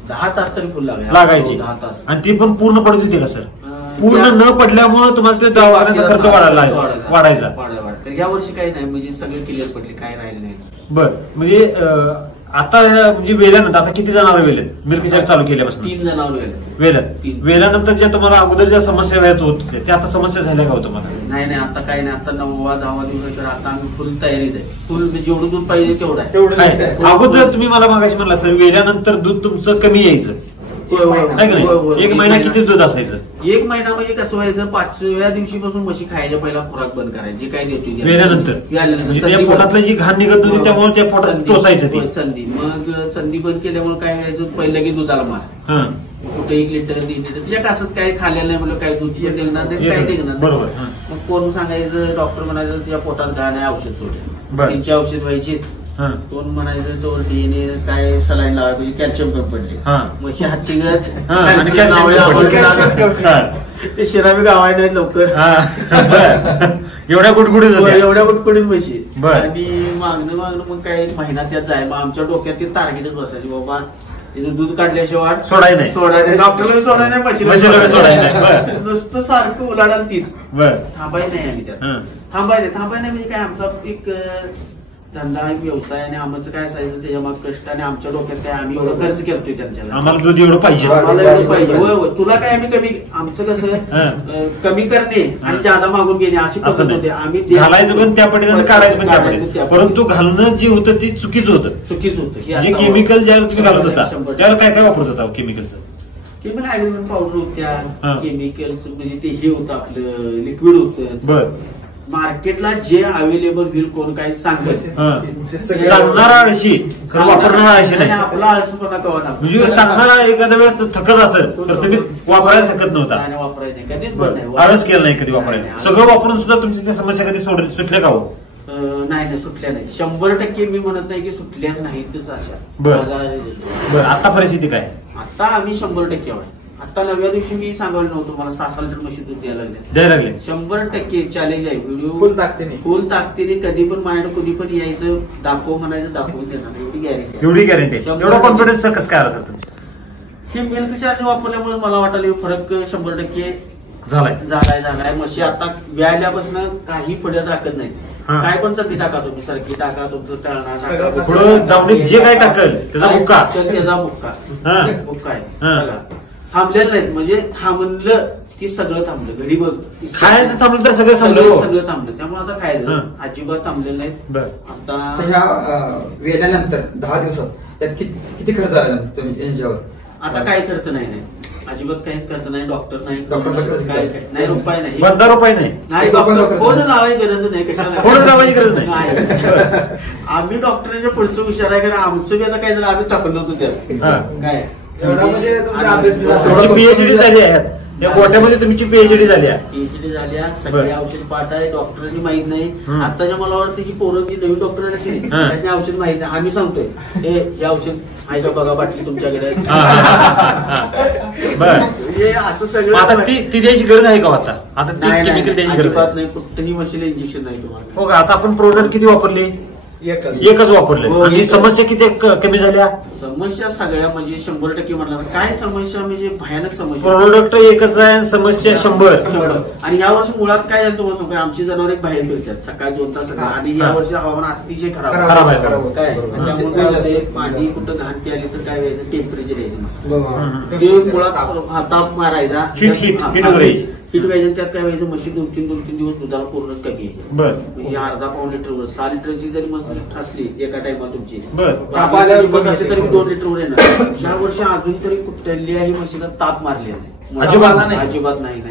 10 तास तरी फुल लागायची. 10 तास. आणि ती पण पूर्ण पडत होती का सर? पूर्ण न पडल्यामुळे तुम्हाला ते दवाखान्याचा खर्च वाढायचा. तर या वर्षी काही नाही, म्हणजे सगळे क्लिअर पडले, काय राहिले नाही. बर म्हणजे आता म्हणजे वेल्यानंतर आता किती जनावर वेलेत मिल्क चार्जर चालू केल्यापासून? 3 जनावर वेल्यानंतर ज्या तुम्हाला अगोदर ज्या समस्या येत होत्या त्या आता समस्या झाल्या का हो तुम्हाला? नाही आता काही नाही. आता 9वा-10वा दिवस तर आता आम्ही फुल तयारीत आहे. फुल जेवढं दूध पाहिजे तेवढं आहे. अगोदर तुम्ही मला मागाशी म्हणला सर वेल्यानंतर दूध तुमचं कमी यायचं, आहे का नाही? 1 महिना किती दूध असायचं? 1 महिना म्हणजे कसं व्हायचं, 5व्या दिवशीपासून म्हशी खायच्या पहिला खुराक बंद करायची. काय देतो वेल्यानंतर पोटातलं जी घाण निघत होती त्यामुळे त्या पोटात टोचायचं ती चंदी. मग चंदी बंद केल्यामुळे काय व्हायचं, पहिलं की दुधाला मार. कुठे 1 लिटर 3 लिटर तुझ्या कासत काय खाल्लेलं नाही म्हणलं, काय दूध देणार नाही, काय देणार बरोबर. मग कोण सांगायचं, डॉक्टर म्हणायचं तुझ्या पोटात घाण आहे, औषध सोडे. 3 औषध व्हायची. कोण म्हणायचं तो डीएनए काय सलाईन लावायचं, म्हणजे कॅल्शियम कमी पडले. म्हशी हत्तीगत ते शिराबी गावाय नाहीत लवकर. एवढ्या गुटगुटीत म्हशी. आणि मागणं मग काय महिना त्यात जाय. मग आमच्या डोक्यात ते टार्गेटच बसायचे, बाबा दूध काढल्याशिवाय सोडाय नाही. डॉक्टरला सोडाय नाही, म्हशीला सोडाय नाही. नुसतं सारखं उलाढाल तीच. थांबाय नाही आम्ही त्यात. थांबाय नाही म्हणजे काय आमचा एक धंदा व्यवसाय आणि आमचं काय असायचं त्याच्या मग कष्ट आणि आमच्या डोक्यात काय आम्ही एवढं खर्च करतोय त्यांच्याला. आम्हाला दूध एवढं पाहिजे, होय. तुला काय आम्ही कमी, आमचं कसं कमी करणे आणि जादा मागून घेणे अशी पद्धत होते. आम्ही घालायचं पण त्या पद्धतीने काढायचं पण त्या पद्धतीने. परंतु घालणं जे होतं ते चुकीच होतं. जे केमिकल ज्यावेळेला तुम्ही घालत होता त्यावेळेला काय काय वापरत होता केमिकलचं? केमिकल ऍग्रीमेंट पावडर होत्या, केमिकलचं म्हणजे ते हे होतं आपलं लिक्विड होतं. मार्केटला जे अवेलेबल होईल कोण काही सांगणारा आळशी खरं वापरणारा आळशी नाही. आपला आळसपणा कवा ना म्हणजे सांगणारा एखाद्या वेळेस थकत असेल तर तुम्ही वापरायला थकत नव्हता. वापरायचं नाही कधीच पण नाही. आळस केलं नाही कधी वापरायला. सगळं वापरून सुद्धा तुमची समस्या कधी सुटल्या का हो? नाही सुटल्या नाही. 100% मी म्हणत नाही की सुटल्याच नाहीतच अशा. बरं आता परिस्थिती काय? आता आम्ही 100% आहे. आता नव्या दिवशी मी सांगायला नव्हतं मला 6 लिटर म्हशी दूध द्यायला लागले. 100% चॅलेंज आहे. व्हिडिओ फुल ताकदीने कधी पण माझ्याकडे कधी पण यायचं दाखव म्हणायचं दाखवून देणार एवढी गॅरंटी. एवढा कॉन्फिडन्स सर कसं काय आला सर तुमचा? हे मिल्क चार्ज वापरल्यामुळे मला वाटलं फरक 100% झालाय. म्हशी आता व्यायल्यापासून काही पुढ्यात राखत नाही. काय पण चटणी टाका तुम्ही, सरकी टाका, तुमचं टळणार पुढं दावणीत जे काय टाकल त्याचा बुक्का आहे. थांबलेलं नाहीत म्हणजे थांबलं की सगळं थांबलं. घडी बघ खायचं थांबलं तर सगळं थांबलं. त्यामुळे आता खायचं अजिबात थांबलेलं नाही. आता ह्या वेल्यानंतर 10 दिवसात त्यात किती खर्च झाला यांच्यावर? आता काही खर्च नाही अजिबात काहीच खर्च नाही. डॉक्टर नाही नाही रुपये नाही 10 रुपये नाही. फोन लावायची गरज नाही. कशाला फोन लावायची गरज नाही. आम्ही डॉक्टरच्या पुढचं हुशार आहे कारण आमचं बी आता काय झालं आम्ही थकलो होतो त्यात काय पीएचडी झाली आहे या गोठ्यामध्ये तुमची पीएचडी झाली आहे. पीएचडी झाली आहे. सगळे औषध पाठ आहे. डॉक्टरांनी माहित नाही. आताच्या मला वाटतं की पोरं जी नवीन डॉक्टर आले की त्याने औषध माहित नाही. आम्ही सांगतोय हे औषध आहे का बघा बाटली तुमच्याकडे. हे असं सगळं आता ती द्यायची गरज आहे का? आता ती केमिकल द्यायची गरज नाही. कुठंही म्हशीला इंजेक्शन नाही तुम्हाला. हो का? आता आपण प्रोडक्ट किती वापरले? एकच वापरले. आणि समस्या किती कमी झाल्या? समस्या सगळ्या म्हणजे 100% म्हणलं काय समस्या म्हणजे भयानक समस्या. प्रोडक्ट एकच आहे, समस्या 100. आणि यावर्षी मुळात काय झालं तुम्हाला सांगतो, आमची जनावर एक बाहेर फिरतात सकाळी 2 तास. आणि यावर्षी हवामान अतिशय खराब आहे. काय त्यामुळे पाणी कुठं घाण प्याली तर काय व्हायचं, टेम्परेचर यायचं. मुळात ताप मारायचा, हिट व्हायचं. त्यात काय व्हायचं, म्हशी 2-3 दिवस दुधाला पूर्ण कमी यायचं. म्हणजे अर्धा पाऊण लिटरवर 6 लिटरची जरी म्हशी असली एका टाइमात तुमची असली तरी 2 लिटरवर येणार. 4 वर्ष अजून तरी कुठल्याही म्हशीला ताप मारले नाही. अजिबात नाही.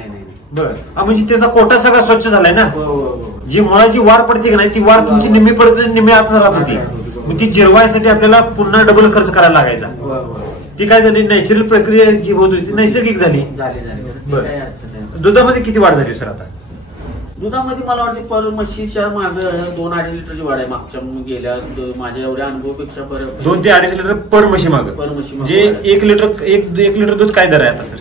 म्हणजे त्याचा कोटा सगळा स्वच्छ झालाय ना. जी मुळाची वाढ पडते की नाही ती वाढ तुमची निम्मी पडते, निम्मी आत राहत होती. मग ती जिरवायसाठी आपल्याला पुन्हा डबल खर्च करायला लागायचा. ती काय झाली, नैसर्गिक प्रक्रिया जी होत होती ती नैसर्गिक झाली. दुधामध्ये किती वाढ झाली सर? आता दुधामध्ये मला वाटतं पर म्हशीच्या मागे 2-2.5 लिटरची वाढ आहे. मागच्या गेल्या माझ्या एवढ्या अनुभवापेक्षा 2 ते 2.5 लिटर पर म्हशी मागे. म्हणजे 1 लिटर दूध काय दर आहे आता सर?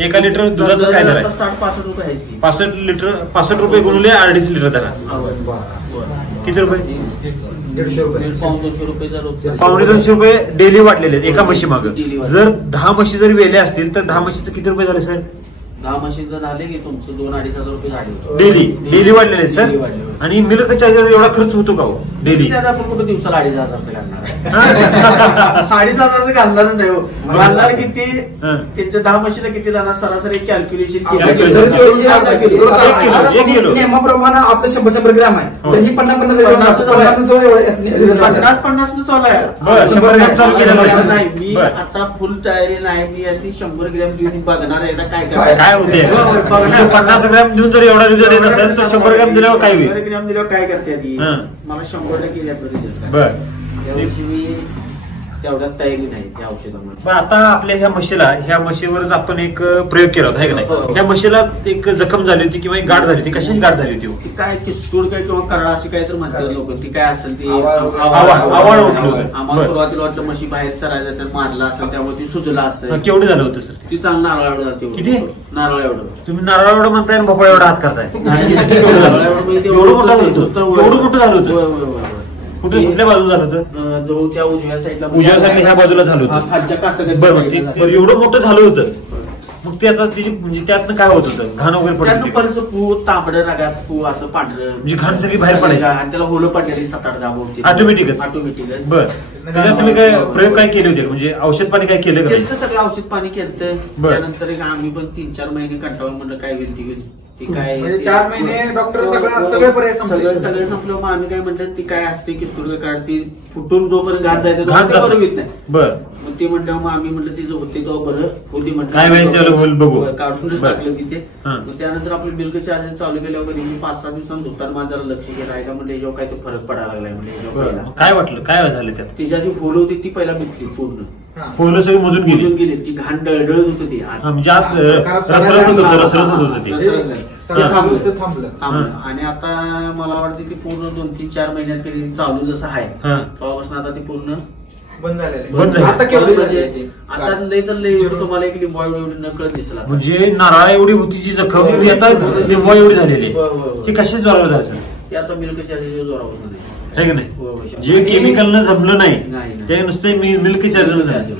1 लिटर दुधाचं काय दर आहे? 60-65 रुपये आहे. 65 रुपये गुणले 2.5 लिटर दर. किती रुपये? 150 रुपये. 250 रुपये डेली वाटलेले आहेत एका म्हशी मागे. जर 10 म्हशी जर वेल्या असतील तर 10 म्हशीचं किती रुपये झाले सर? 10 मशीन जर झाले की तुमचं 2-2.5 हजार रुपये झाले डेली वाढलेले आहेत सर. आणि मिल्क चार्जर एवढा खर्च होतो का हो डेली? आपण कुठं दिवसाला 2.5 हजारचं घालणार? 2.5 हजारचं घालणारच नाही हो. घालणार किती? त्यांच्या 10 मशीनला किती जाणार सरासरी कॅल्क्युलेशन नियमाप्रमाणे आपलं 100 ग्रॅम आहे तर ही 50 चालू आहे. 100 ग्रॅम चालू केलं नाही. मी आता फुल तयारी नाही. मी अशी 100 ग्रॅम देऊन बघणार आहे काय होते. 50 ग्रॅम देऊन जर एवढा रिझल्ट येत असेल तर 100 ग्रॅम दिल्यावर काय होईल? 100 ग्रॅम दिल्यावर काय करते ती? मला 100% रिझल्ट. त्यादिवशी मी तेवढ्यात तयारी नाही त्या औषधामध्ये. पण आता आपल्या ह्या म्हशीवरच आपण एक प्रयोग केला होता, आहे का नाही? त्या म्हशीला एक जखम झाली होती किंवा एक गाठ झाली होती. कशाची गाठ झाली होती? ती काय किस्तूर काय किंवा करडा अशी काय तर म्हणतात लोक. ती काय असेल ती आवाळ उठलं होतं. आम्हाला सुरुवातीला वाटलं म्हशी बाहेर चरायला तर मारला असेल त्यामुळे ती सुजला असेल. केवढं झालं होतं सर? ती चांगलं नारळ एवढं जाते. किती? नारळ एवढं. तुम्ही नारळ एवढं म्हणताय आणि भोपळा एवढा हात करताय. एवढं मोठं झालं होतं. कुठल्या बाजूला झालं होतं? त्या उजव्या साईडला. उजव्या साईडला ह्या बाजूला झालं होतं. खालच्या कासगाच्या बरोबर. एवढं मोठं झालं होतं. मग ते आता तिची म्हणजे त्यातनं काय होत होतं? घाण वगैरे पडलं परत पू तांबडं रगात पू असं पांढरं म्हणजे घाण सगळी बाहेर पडायची आणि त्याला होलं पडलेली 7-8 दाबोटी ऑटोमॅटिकच. बरं. त्याच्यात तुम्ही काय प्रयोग काय केले होते? म्हणजे औषध पाणी काय केलं का? सगळं औषध पाणी केलं. त्यानंतर आम्ही पण 3-4 महिने कंटाळून म्हणलं काय होईल ती होईल. ती काय 4 महिने डॉक्टर सगळे पर्याय सगळे संपलं. मग आम्ही काय म्हटलं ती काय असते की तुडवे काढ ती फुटून जोपर्यंत घात जायचं बरं येत नाही. बरं मग ते म्हटलं मग आम्ही म्हटलं तिचं होते तो बरं होती काय म्हटलं बघू काढूनच टाकलं की ते. मग त्यानंतर आपलं मिल्क चार्जेस चालू केल्यावर मी 5-6 दिवसांनी धुताना माझं जरा लक्ष केलं आहे का म्हणजे याच्यावर काय तो फरक पडायला लागलाय म्हणजे काय वाटलं काय झालं त्यात. तिच्या जी फुलं होती ती पहिला मिटली पूर्ण फुलं सगळी मुजून गेली ती घाण डळडळत होती ती म्हणजे आत रसरसत होतं ते थांबलं. आणि आता मला वाटतं ती पूर्ण 2-3-4 महिन्यात कधी चालू जसं आहे तेव्हापासून आता ती पूर्ण बंद झालेलं बंद आता लय तर लय तुम्हाला एक लिंबू एवढी नकळत दिसला म्हणजे नारळा एवढी होती जी जखम ती आता लिंबू एवढी झालेली ती कशी जोरावर जायचं ते आता मिल्क चार्जेस जोरावर आहे की नाही. जे केमिकलनं जमलं नाही ते नुसतं मिल्क चार्जर झालं.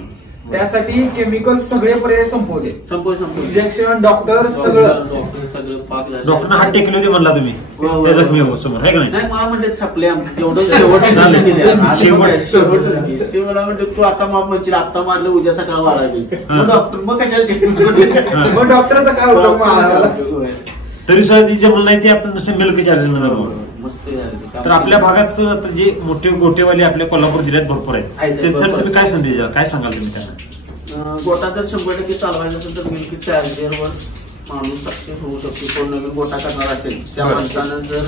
त्यासाठी केमिकल सगळे पर्याय संपवले इंजेक्शन डॉक्टर सगळं डॉक्टरना हात टेकले होते म्हणला तुम्ही त्या जखमी समोर आहे का नाही. मला म्हणते छापले आमचं जेवढं शेवट ते मला म्हणते तू आता माप म्हणशील आता मारलं उद्या सकाळ वाढावी डॉक्टर मग कशाला मग डॉक्टरचा काय होतं तरी सुद्धा ती जमलं नाही ते आपण नुसतं मिल्क चार्जर जमवलं. तर आपल्या भागात आता जे मोठे गोटेवाले आपल्या कोल्हापूर जिल्ह्यात भरपूर आहेत त्यांच्यासाठी तुम्ही काय संदेश द्याल काय सांगाल तुम्ही त्यांना. गोटा जर 100% चालवायचं असेल तर मिल्क चार्जरवर माणूस सक्सेस होऊ शकतो. कोण नवीन गोटा करणार असेल त्या माणसानं जर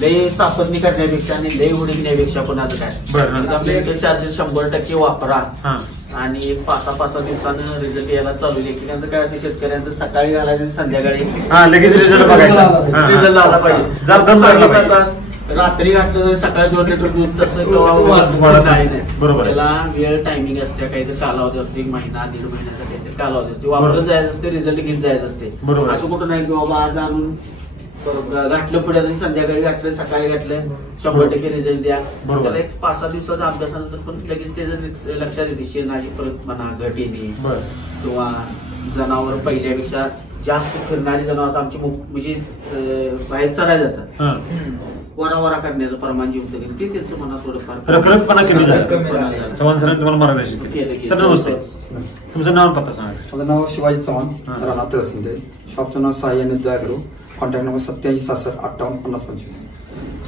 लय सापडणी करण्यापेक्षा आणि लय उडविण्यापेक्षा पण आता काय मिल्क चार्जर 100% वापरा आणि 5-6 दिवसानं रिझल्ट यायला चालू आहे. त्यांचं काय असते शेतकऱ्यांचं सकाळी घालायचं संध्याकाळी लगेच रिझल्ट झाला पाहिजे. रात्री घातलं सकाळी 2 लिटर दूध तसं बरोबर त्याला वेळ टायमिंग असते काहीतरी कालावधी असते 1 महिना 1.5 महिन्याचा काहीतरी कालावधी असते वापरत जायचं असते रिझल्ट घेत जायचं असते. असं कुठं नाही की बाबा आज आणून घातलं पुढे आणि संध्याकाळी घातलं सकाळी घातलं 100% रिझल्ट द्या. त्याला एक 5-6 दिवसाच्या अभ्यासानंतर पण लगेच त्याचं लक्षात येते शेणाची परत म्हणा घट येणे किंवा जनावर पहिल्यापेक्षा जास्त फिरणारी जनावर आमची म्हणजे बाहेर चरायला जातात वरा करण्याचं प्रमाण जे होतं ते त्यांचं मनात थोडंफार रखरखपणा कमी झाला. चव्हाण सरांनी तुम्हाला मार्गदर्शन केलं. सर नमस्ते तुमचं नाव पत्ता सांगा. माझं नाव शिवाजी चव्हाण राणा तहसीलदार शॉपचं नाव साई आणि दयागरू कॉन्टॅक्ट नंबर 8767585050.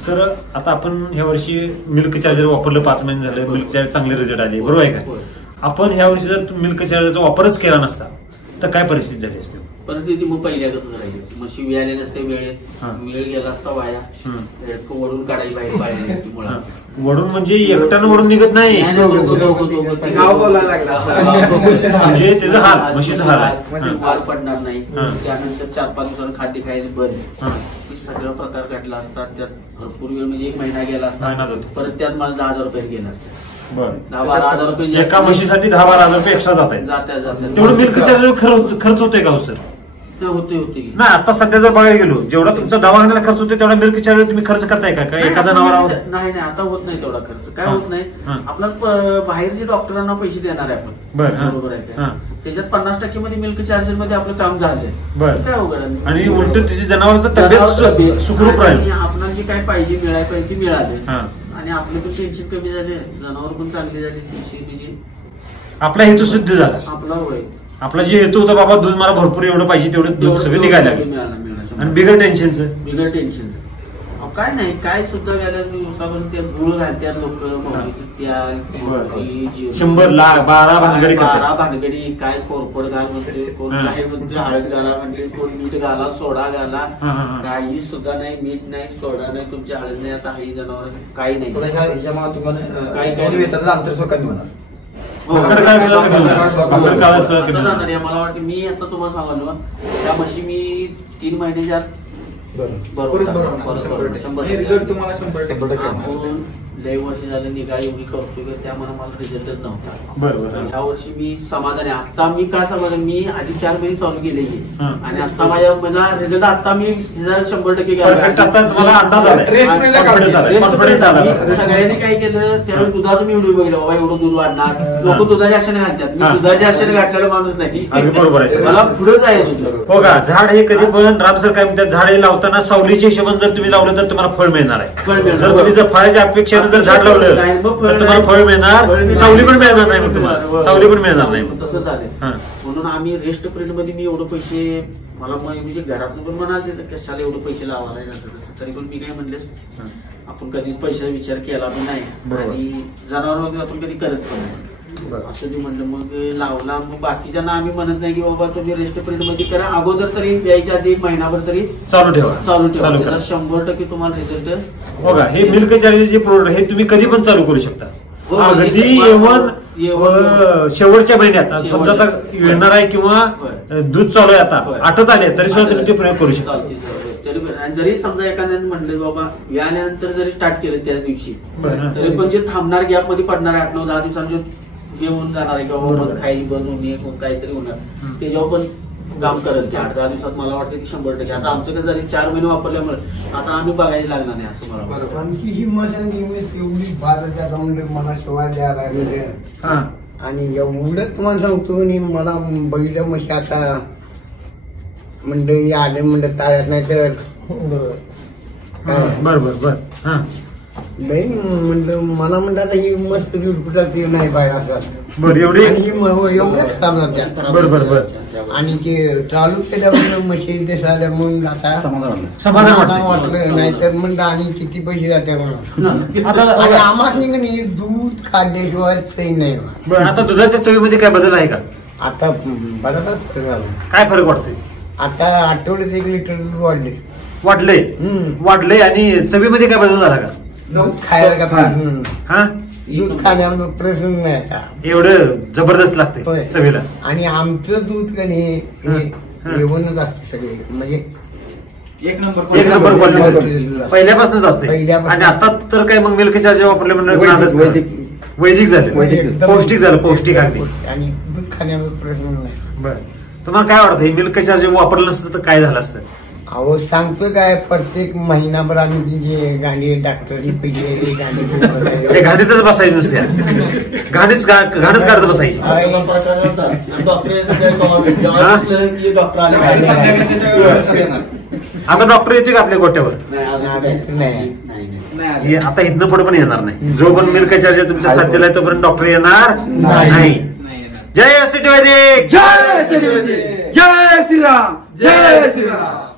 सर आता आपण ह्या वर्षी मिल्क चार्जर वापरलं 5 महिने झाले मिल्क चार्जर चांगले रिझल्ट आले बरोबर आहे का. आपण ह्या वर्षी जर मिल्क चार्जरचा वापरच केला नसता तर काय परिस्थिती झाली असते. परिस्थिती मग पहिल्यागतच राहिली. म्हशी वेळाले नसते वेळ गेला असता वाया वडून काढायची बाहेर पाहिजे नसती मुळा वडून म्हणजे एकट्यानं वडून निघत नाही म्हणजे त्याचा हाल म्हशीचा हाल माल पडणार नाही. त्यानंतर 4-5 दिवसांनी खाद्य खायचं बंद हे सगळं प्रकार घडला असतात. त्यात भरपूर वेळ म्हणजे 1 महिना गेला असता परत त्यात मला 10,000 रुपये गेला असता. 10-12,000 रुपये एका म्हशीसाठी 10-12,000 रुपये एक्स्ट्रा जातात. तेवढं मिल्क चार्जर खर्च होतोय का सर. होते नाही आता सध्या जर बघायला गेलो जेवढा तुमचा दवाखान्याला खर्च होतो तेवढा मिल्क चार्जर तुम्ही खर्च करताय का एका जनावरावर. नाही आता होत नाही तेवढा खर्च काय होत नाही. आपल्याला बाहेर जे डॉक्टरांना पैसे देणार आहे आपण बरोबर आहे का त्याच्यात 50% मध्ये मिल्क चार्जर मध्ये आपलं काम झालंय काय अवघड आणि उलट त्याची जनावरचं तब्येत सुखरूप राहील. आपल्याला जे काय पाहिजे मिळायला पाहिजे ते मिळाले आणि आपले पण टेन्शन कमी झाले जनावर पण चांगली झाली म्हणजे आपला हेतू सिद्ध झाला. आपला जे हेतू होता बाबा दूध मला भरपूर एवढं पाहिजे तेवढं दूध सगळं निघायला आणि बिगर टेन्शनचं काय नाही काय सुद्धा व्यायला दिवसापासून ते गुळ घालतात लोक 100 लाख 12 भानगडी काय कोरपड घाल म्हणते कोण काय म्हणते हळद घाला म्हणते कोण मीठ घाला सोडा घाला काही सुद्धा नाही मीठ नाही सोडा नाही तुमची हळद नाही आता ही जनावर काही नाही ह्याच्यामुळे तुम्हाला काही अंतर सोकांनी होणार. मला वाटतं मी आता तुम्हाला सांगायला त्या म्हशी मी 3 महिन्याच्या रिझल्ट तुम्हाला 100% लय वर्ष झालं निघा एवढी करतो त्यामुळे मला रिझल्टच नव्हता. या वर्षी मी समाधान आहे. आता मी काय समाधान मी आधी 4 महिने चालू केले आणि आता माझ्या मला रिझल्ट आता मी 100% सगळ्यांनी काय केलं त्यावेळी दुधाचं मी व्हिडिओ बघितलं बाबा एवढं दूध वाढणार लोक दुधाच्या आशेने घालतात मी दुधाच्या आशेने घातलेला माणूस नाही. बरोबर आहे मला पुढे जायचं होतं. हो का झाड हे कधी पण रामसर काय म्हणतात झाड हे लावताना सावलीच्या हिशोबाने जर तुम्ही लावलं तर तुम्हाला फळ मिळणार आहे. जर तुम्ही जर फळाच्या अपेक्षा जर झाड लावलं तर तुम्हाला फळ मिळणार सावली पण मिळणार नाही. मग तुम्हाला सावली पण मिळणार नाही. तसं झालं म्हणून आम्ही रेस्ट पिरियड मध्ये मी एवढे पैसे मला म्हणजे घरातून पण म्हणाले तर कशाला एवढे पैसे लावायला तरी पण मी काय म्हणले आपण कधी पैशाचा विचार केला पण नाही आणि जनावर आपण कधी करत पण नाही असं मी म्हणलं मग लावला. मग बाकीच्यांना आम्ही म्हणत नाही की बाबा तुम्ही रेस्ट पिरियड मध्ये करा, अगोदर तरी यायच्या आधी महिनाभर तरी चालू ठेवा त्याला 100% तुम्हाला रिझल्ट बघा. हे मिल्क चार्जर जे प्रोडक्ट हे तुम्ही कधी पण चालू करू शकता, अगदी येऊन शेवटच्या महिन्यात समजा आता येणार आहे किंवा दूध चालू आहे आता आठवत आले तरी सुद्धा तुम्ही ते प्रयोग करू शकता. आणि जरी समजा एखाद्याने म्हणले बाबा यानंतर जरी स्टार्ट केलं त्या दिवशी तरी पण जे थांबणार गॅप मध्ये पडणार 8-9-10 दिवसांचे घेऊन जाणार आहे किंवा खाई बंद होणे काहीतरी होणार त्याच्यावर पण काम करत ते 8-10 दिवसात मला वाटतं की 100%. आता आमचं कसं झालं 4 महिने वापरल्यामुळे आता आम्ही बघायला लागणार नाही असं मला वाटतं. आमची ही मशान एवढी बाजाच्या जाऊन मला शिवाय द्यायला लागले आणि एवढंच तुम्हाला सांगतो आणि मला बघितलं मशी आता म्हणजे आले म्हणजे ताळ्यात नाही तर बरोबर नाही म्हणलं मला म्हणलं आता ही मस्त कुठे नाही बाहेर असं बरं एवढी एवढ्याच खराब बरोबर आणि ते चालू केल्यावर मशीन ते साऱ्या म्हणून आता समाधान वाटलं नाही तर म्हणलं आणि किती पैसे जाते म्हणून आम्हाला दूध काढल्याशिवाय सही नाही. बरं आता दुधाच्या चवीमध्ये काय बदल आहे का? आता बराच फरक झाला. काय फरक वाटतोय? आता आठवड्यात 1 लिटर दूध वाढले आणि चवीमध्ये काय बदल झाला का? दूध खायला का दूध खाण्यावर प्रश्न नाही आता एवढं जबरदस्त लागते चवीला. आणि आमचं दूध का नाही जेवणच असते सगळे म्हणजे एक नंबर क्वालिटी पहिल्यापासूनच असते. आणि आता तर काय मग मिल्क चार्जर वापरले म्हणजे वैदिक झाले पौष्टिक अगदी आणि दूध खाण्यावर प्रश्न नाही. बरं तुम्हाला काय वाटतं हे मिल्क चार्जर वापरलं नसतं तर काय झालं असतं? अहो सांगतो काय प्रत्येक महिनाभर आम्ही जे गाडी डॉक्टरची पैसे गाडीतच बसायची नुसत्या गाडीच काढत बसायची. आता डॉक्टर येतोय का आपल्या गोट्यावर? नाही आता इथनं पुढे पण येणार नाही. जो पण मिल्क चार्जर तुमच्या साथीला आहे तोपर्यंत डॉक्टर येणार नाही. जय सिटी वैदिक, जय सिटी वैदिक, जय श्रीराम, जय श्रीराम.